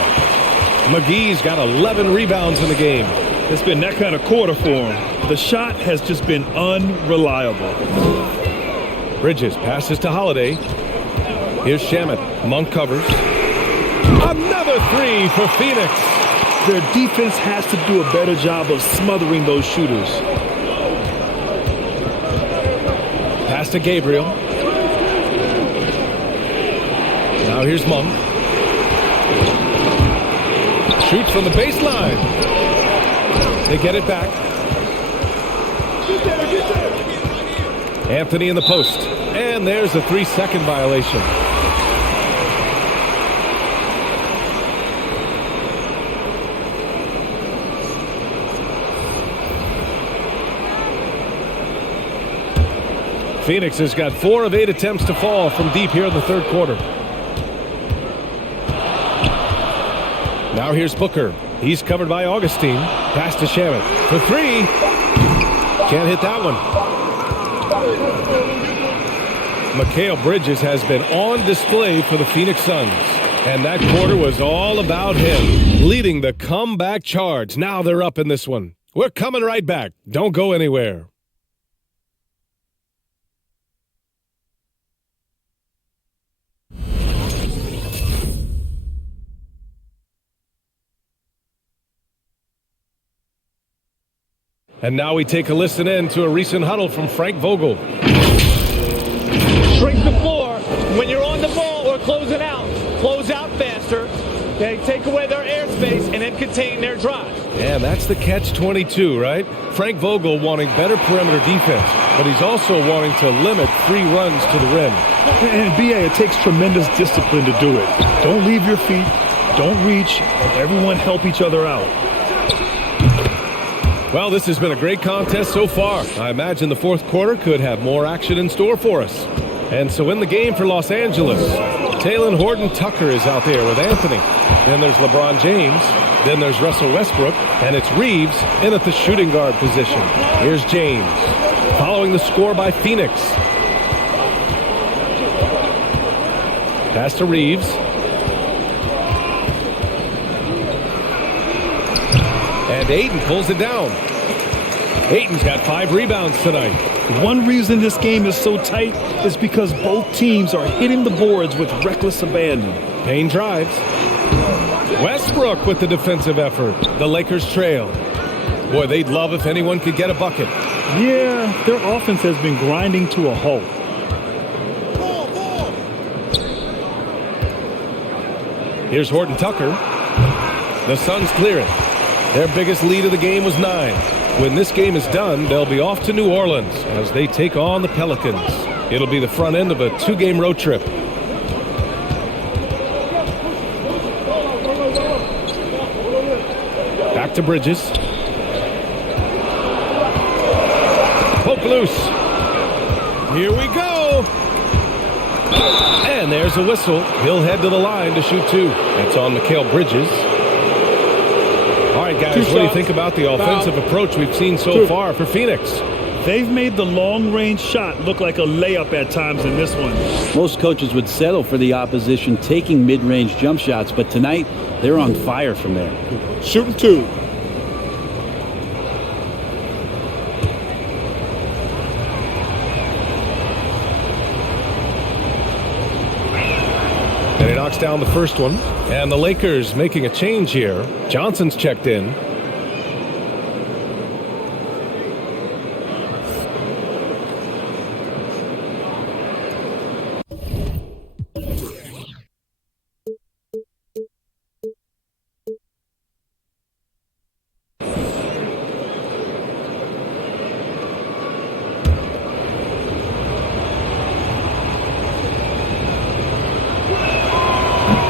McGee's got 11 rebounds in the game. It's been that kind of quarter for him. The shot has just been unreliable. Bridges passes to Holiday. Here's Shamet. Monk covers. Another 3 for Phoenix. Their defense has to do a better job of smothering those shooters. Pass to Gabriel. Now here's Monk. Shoots from the baseline. They get it back. Anthony in the post. And there's a 3-second violation. Phoenix has got 4 of 8 attempts to fall from deep here in the third quarter. Now here's Booker. He's covered by Augustine. Pass to Shamet for 3. Can't hit that one. Mikal Bridges has been on display for the Phoenix Suns. And that quarter was all about him, leading the comeback charge. Now they're up in this one. We're coming right back. Don't go anywhere. And now we take a listen in to a recent huddle from Frank Vogel. Shrink the floor. When you're on the ball or closing out, close out faster. They take away their airspace and then contain their drive. Yeah, that's the catch-22, right? Frank Vogel wanting better perimeter defense, but he's also wanting to limit free runs to the rim. And BA, it takes tremendous discipline to do it. Don't leave your feet. Don't reach. And everyone help each other out. Well, this has been a great contest so far. I imagine the fourth quarter could have more action in store for us. And so in the game for Los Angeles, Talen Horton-Tucker is out there with Anthony. Then there's LeBron James. Then there's Russell Westbrook. And it's Reeves in at the shooting guard position. Here's James. Following the score by Phoenix. Pass to Reeves. And Ayton pulls it down. Ayton's got 5 rebounds tonight. One reason this game is so tight is because both teams are hitting the boards with reckless abandon. Payne drives. Westbrook with the defensive effort. The Lakers trail. Boy, they'd love if anyone could get a bucket. Yeah, their offense has been grinding to a halt. Here's Horton-Tucker. The Suns clear it. Their biggest lead of the game was 9. When this game is done, they'll be off to New Orleans as they take on the Pelicans. It'll be the front end of a 2-game road trip. Back to Bridges. Poke loose. Here we go. And there's a whistle. He'll head to the line to shoot 2. That's on Mikal Bridges. All right, guys, what do you think about the offensive approach we've seen so far for Phoenix? They've made the long-range shot look like a layup at times in this one. Most coaches would settle for the opposition taking mid-range jump shots, but tonight they're on fire from there. Shooting 2. And he knocks down the first one. And the Lakers making a change here. Johnson's checked in.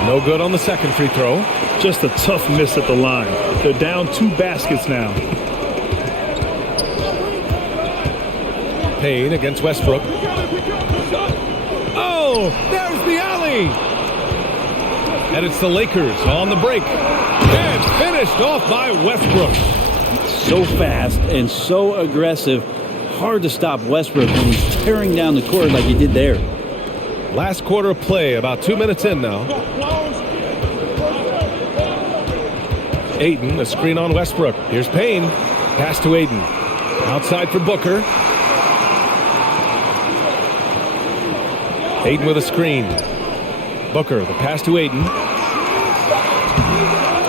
No good on the second free throw. Just a tough miss at the line. They're down 2 baskets now. Payne against Westbrook. Oh, there's the alley. And it's the Lakers on the break. And finished off by Westbrook. So fast and so aggressive. Hard to stop Westbrook when he's tearing down the court like he did there. Last quarter of play, about 2 minutes in now. Ayton, a screen on Westbrook. Here's Payne. Pass to Ayton. Outside for Booker. Ayton with a screen. Booker, the pass to Ayton.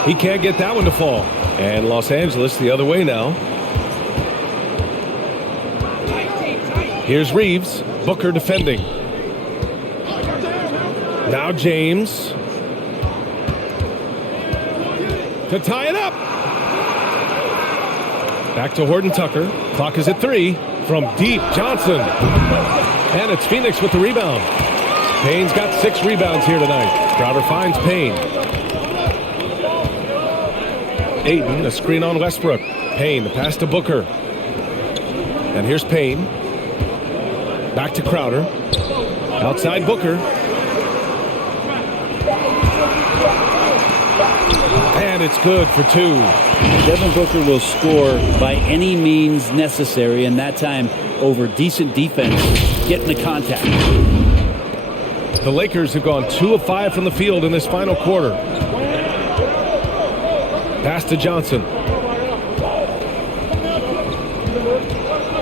He can't get that one to fall. And Los Angeles the other way now. Here's Reeves. Booker defending. Now James. To tie it up. Back to Horton Tucker. Clock is at 3. From deep, Johnson. And it's Phoenix with the rebound. Payne's got 6 rebounds here tonight. Crowder finds Payne. Ayton, a screen on Westbrook. Payne, the pass to Booker. And here's Payne. Back to Crowder. Outside Booker. And it's good for 2. Devin Booker will score by any means necessary, and that time over decent defense, getting the contact. The Lakers have gone 2 of 5 from the field in this final quarter. Pass to Johnson.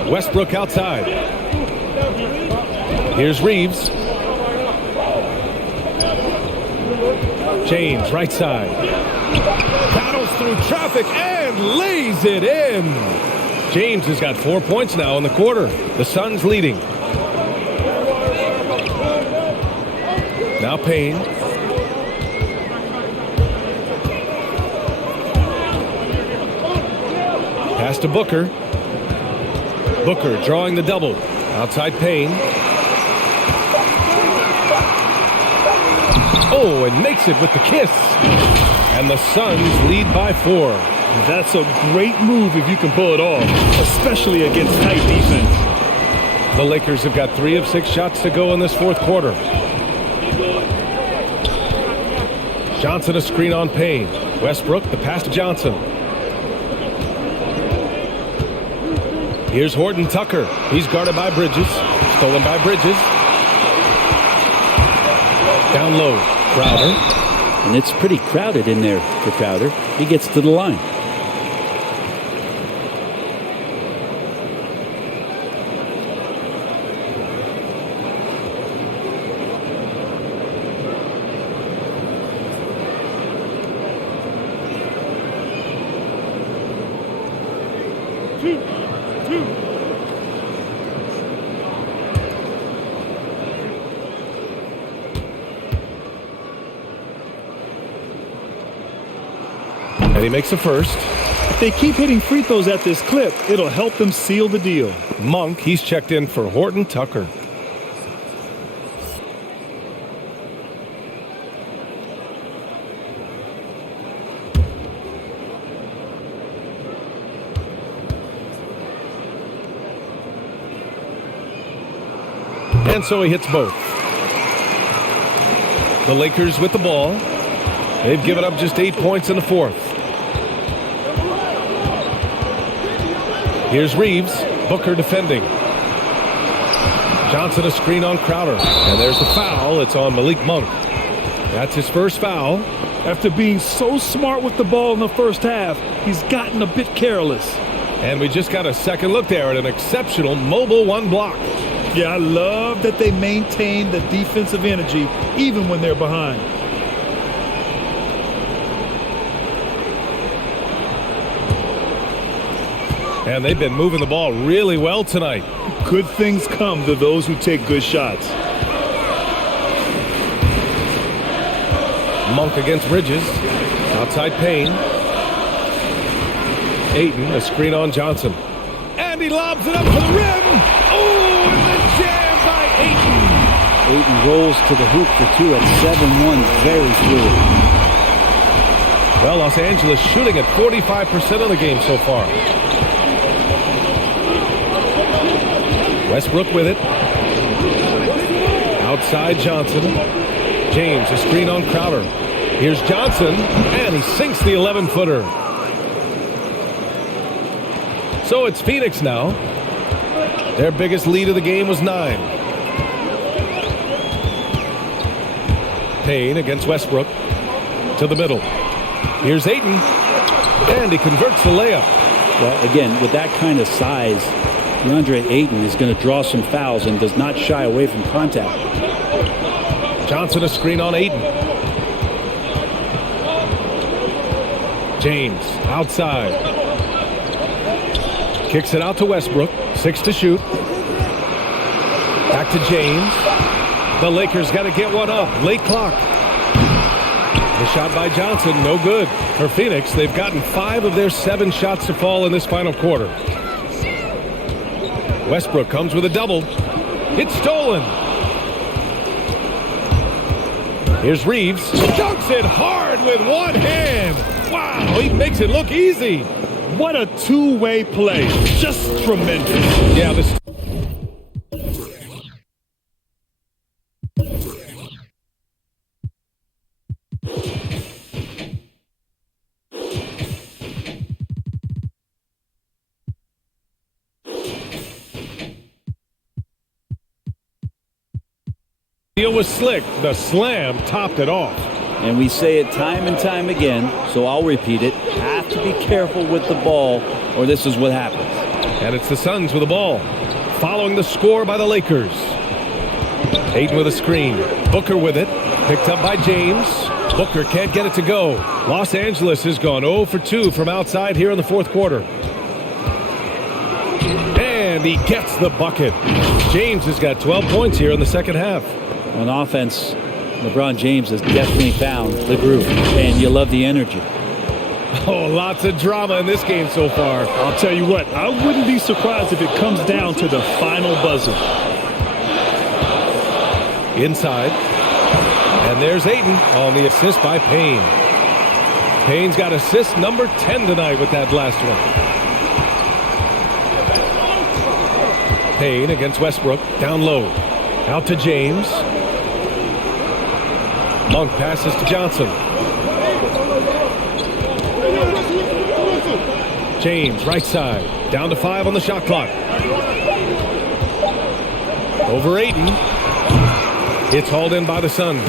Westbrook outside. Here's Reeves. James, right side. Battles through traffic and lays it in. James has got 4 points now in the quarter. The Suns leading. Now Payne. Pass to Booker. Booker drawing the double. Outside Payne. Oh, and makes it with the kiss. And the Suns lead by 4. That's a great move if you can pull it off, especially against tight defense. The Lakers have got 3 of 6 shots to go in this fourth quarter. Johnson a screen on Payne. Westbrook, the pass to Johnson. Here's Horton Tucker. He's guarded by Bridges. Stolen by Bridges. Down low, Crowder. And it's pretty crowded in there for Crowder. He gets to the line. And he makes the first. If they keep hitting free throws at this clip, it'll help them seal the deal. Monk, he's checked in for Horton Tucker. And so he hits both. The Lakers with the ball. They've given up just 8 points in the fourth. Here's Reeves. Booker defending. Johnson a screen on Crowder. And there's the foul. It's on Malik Monk. That's his first foul. After being so smart with the ball in the first half, he's gotten a bit careless. And we just got a second look there at an exceptional mobile one block. Yeah, I love that they maintain the defensive energy even when they're behind. And they've been moving the ball really well tonight. Good things come to those who take good shots. Monk against Bridges. Outside Payne. Ayton, a screen on Johnson. And he lobs it up for the rim. Oh, and the jam by Ayton. Ayton rolls to the hoop for two at 7-1. Very fluid. Well, Los Angeles shooting at 45% of the game so far. Westbrook with it. Outside Johnson. James, a screen on Crowder. Here's Johnson, and he sinks the 11-footer. So it's Phoenix now. Their biggest lead of the game was 9. Payne against Westbrook. To the middle. Here's Ayton, and he converts the layup. Well, again, with that kind of size, DeAndre Ayton is going to draw some fouls and does not shy away from contact. Johnson a screen on Ayton. James outside. Kicks it out to Westbrook. 6 to shoot. Back to James. The Lakers got to get one up. Late clock. The shot by Johnson, no good. For Phoenix, they've gotten 5 of their 7 shots to fall in this final quarter. Westbrook comes with a double. It's stolen. Here's Reeves. Dunks it hard with one hand. Wow, he makes it look easy. What a two-way play. Just tremendous. Yeah, this... deal was slick. The slam topped it off. And we say it time and time again, so I'll repeat it. Have to be careful with the ball, or this is what happens. And it's the Suns with the ball, following the score by the Lakers. Ayton with a screen. Booker with it. Picked up by James. Booker can't get it to go. Los Angeles has gone 0 for 2 from outside here in the fourth quarter. And he gets the bucket. James has got 12 points here in the second half. On offense, LeBron James has definitely found the groove, and you love the energy. Oh, lots of drama in this game so far. I'll tell you what, I wouldn't be surprised if it comes down to the final buzzer. Inside. And there's Ayton on the assist by Payne. Payne's got assist number 10 tonight with that last one. Payne against Westbrook. Down low. Out to James. Monk passes to Johnson. James, right side. Down to 5 on the shot clock. Over Ayton. It's hauled in by the Suns.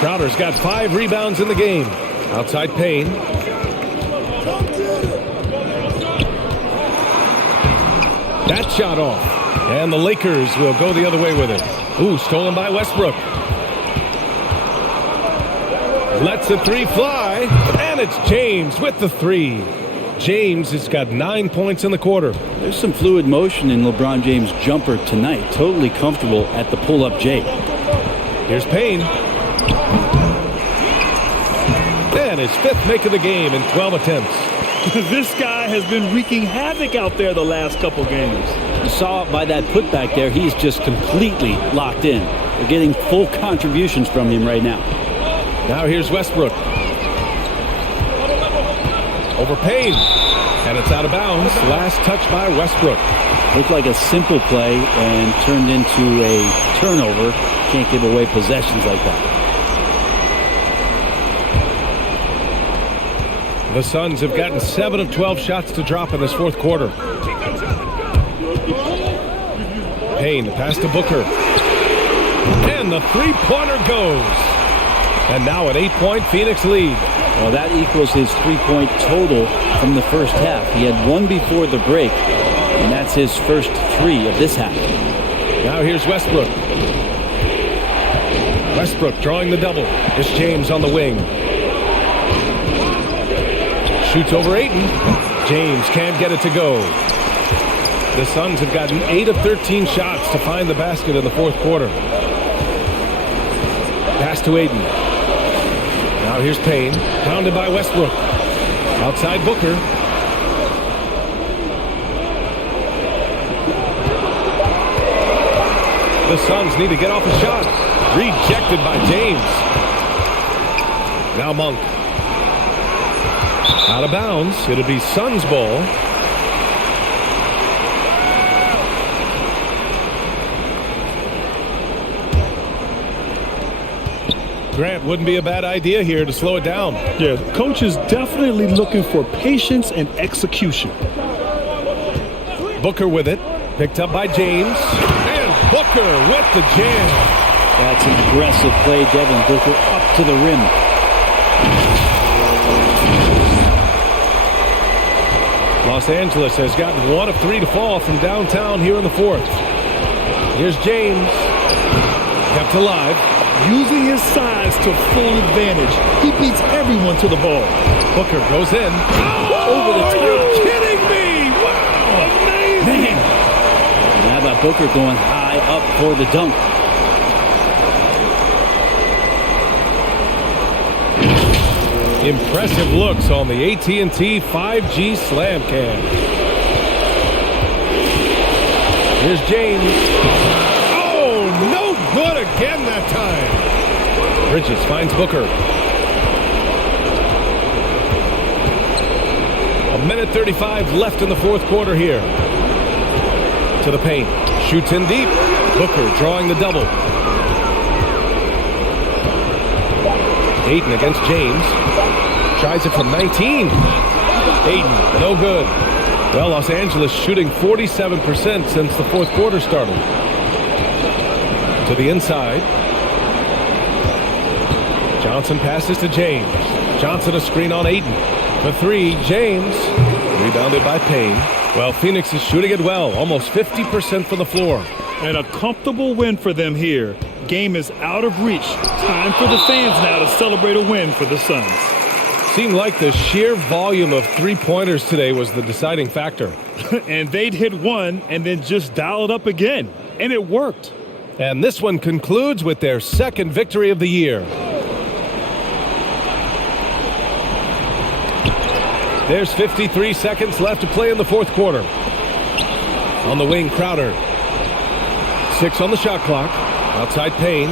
Crowder's got 5 rebounds in the game. Outside Payne. That shot off. And the Lakers will go the other way with it. Ooh, stolen by Westbrook. Lets the 3 fly. And it's James with the 3. James has got 9 points in the quarter. There's some fluid motion in LeBron James' jumper tonight. Totally comfortable at the pull-up J. Here's Payne. And his 5th make of the game in 12 attempts. This guy has been wreaking havoc out there the last couple games. You saw by that putback there, he's just completely locked in. We're getting full contributions from him right now. Now here's Westbrook. Over Payne. And it's out of bounds. Last touch by Westbrook. Looked like a simple play and turned into a turnover. Can't give away possessions like that. The Suns have gotten 7 of 12 shots to drop in this fourth quarter. Payne, pass to Booker. And the three-pointer goes. And now an 8-point Phoenix lead. Well, that equals his 3-point total from the first half. He had one before the break, and that's his first 3 of this half. Now here's Westbrook. Westbrook drawing the double. It's James on the wing. Shoots over Ayton. James can't get it to go. The Suns have gotten 8 of 13 shots to find the basket in the fourth quarter. Pass to Ayton. Now here's Payne, pounded by Westbrook. Outside Booker. The Suns need to get off a shot. Rejected by James. Now Monk. Out of bounds. It'll be Suns ball. Grant, wouldn't be a bad idea here to slow it down. Yeah, coach is definitely looking for patience and execution. Booker with it. Picked up by James. And Booker with the jam. That's an aggressive play. Devin Booker up to the rim. Los Angeles has gotten 1 of 3 to fall from downtown here in the fourth. Here's James. Kept alive. Using his size to full advantage. He beats everyone to the ball. Booker goes in. Over the top. Are you kidding me? Wow. Amazing. Man. And how about Booker going high up for the dunk? Impressive looks on the AT&T 5G Slam Cam. Here's James. Oh, no good again that time. Bridges finds Booker. 1:35 left in the fourth quarter here. To the paint. Shoots in deep. Booker drawing the double. Ayton against James. Tries it from 19. Ayton, no good. Well, Los Angeles shooting 47% since the fourth quarter started. To the inside. Johnson passes to James. Johnson a screen on Ayton. For 3, James. Rebounded by Payne. Well, Phoenix is shooting it well. Almost 50% from the floor. And a comfortable win for them here. Game is out of reach. Time for the fans now to celebrate a win for the Suns. Seemed like the sheer volume of three-pointers today was the deciding factor. And they'd hit one and then just dial it up again. And it worked. And this one concludes with their second victory of the year. There's 53 seconds left to play in the fourth quarter. On the wing, Crowder. 6 on the shot clock. Outside Payne.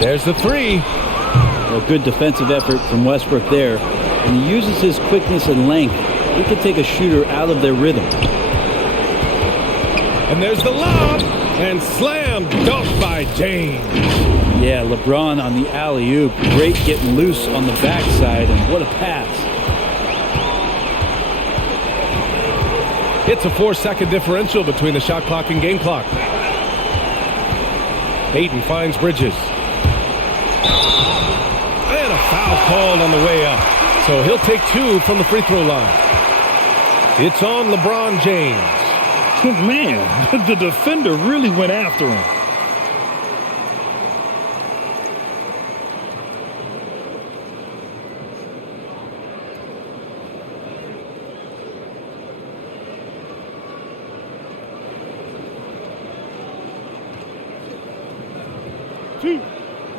There's the 3. A good defensive effort from Westbrook there. And he uses his quickness and length. He can take a shooter out of their rhythm. And there's the lob. And slam dunk by James. Yeah, LeBron on the alley-oop. Great getting loose on the backside. And what a pass. It's a 4-second differential between the shot clock and game clock. Ayton finds Bridges. And a foul called on the way up. So he'll take 2 from the free throw line. It's on LeBron James. Man, the defender really went after him.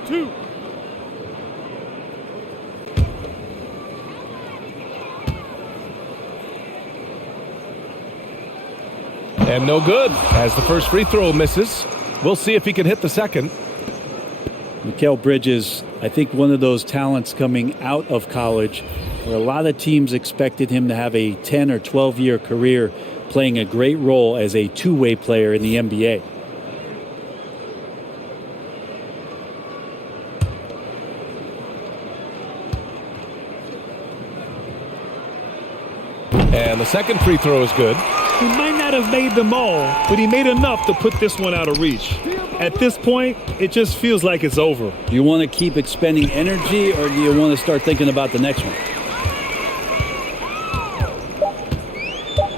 Two. And no good as the first free throw misses. We'll see if he can hit the second. Mikal Bridges, I think one of those talents coming out of college where a lot of teams expected him to have a 10 or 12-year career playing a great role as a two-way player in the NBA. And the second free throw is good. He might not have made them all, but he made enough to put this one out of reach. At this point, it just feels like it's over. Do you want to keep expending energy, or do you want to start thinking about the next one?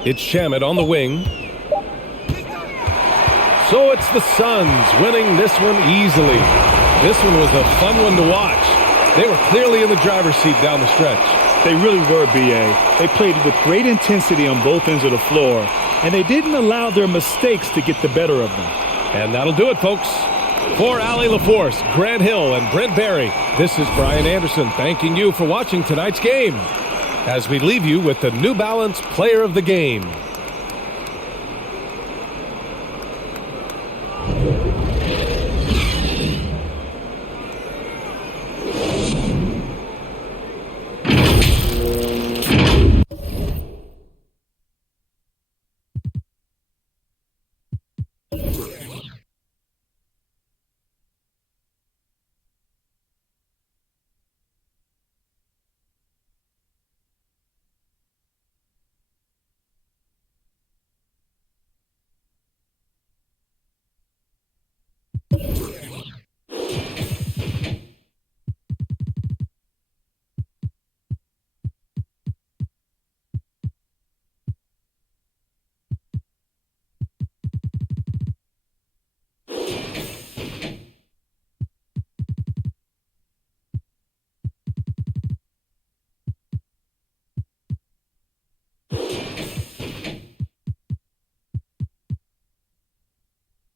It's Shamet on the wing. So it's the Suns winning this one easily. This one was a fun one to watch. They were clearly in the driver's seat down the stretch. They really were, B.A. They played with great intensity on both ends of the floor, and they didn't allow their mistakes to get the better of them. And that'll do it, folks. For Allie LaForce, Grant Hill, and Brent Barry, this is Brian Anderson thanking you for watching tonight's game as we leave you with the New Balance Player of the Game.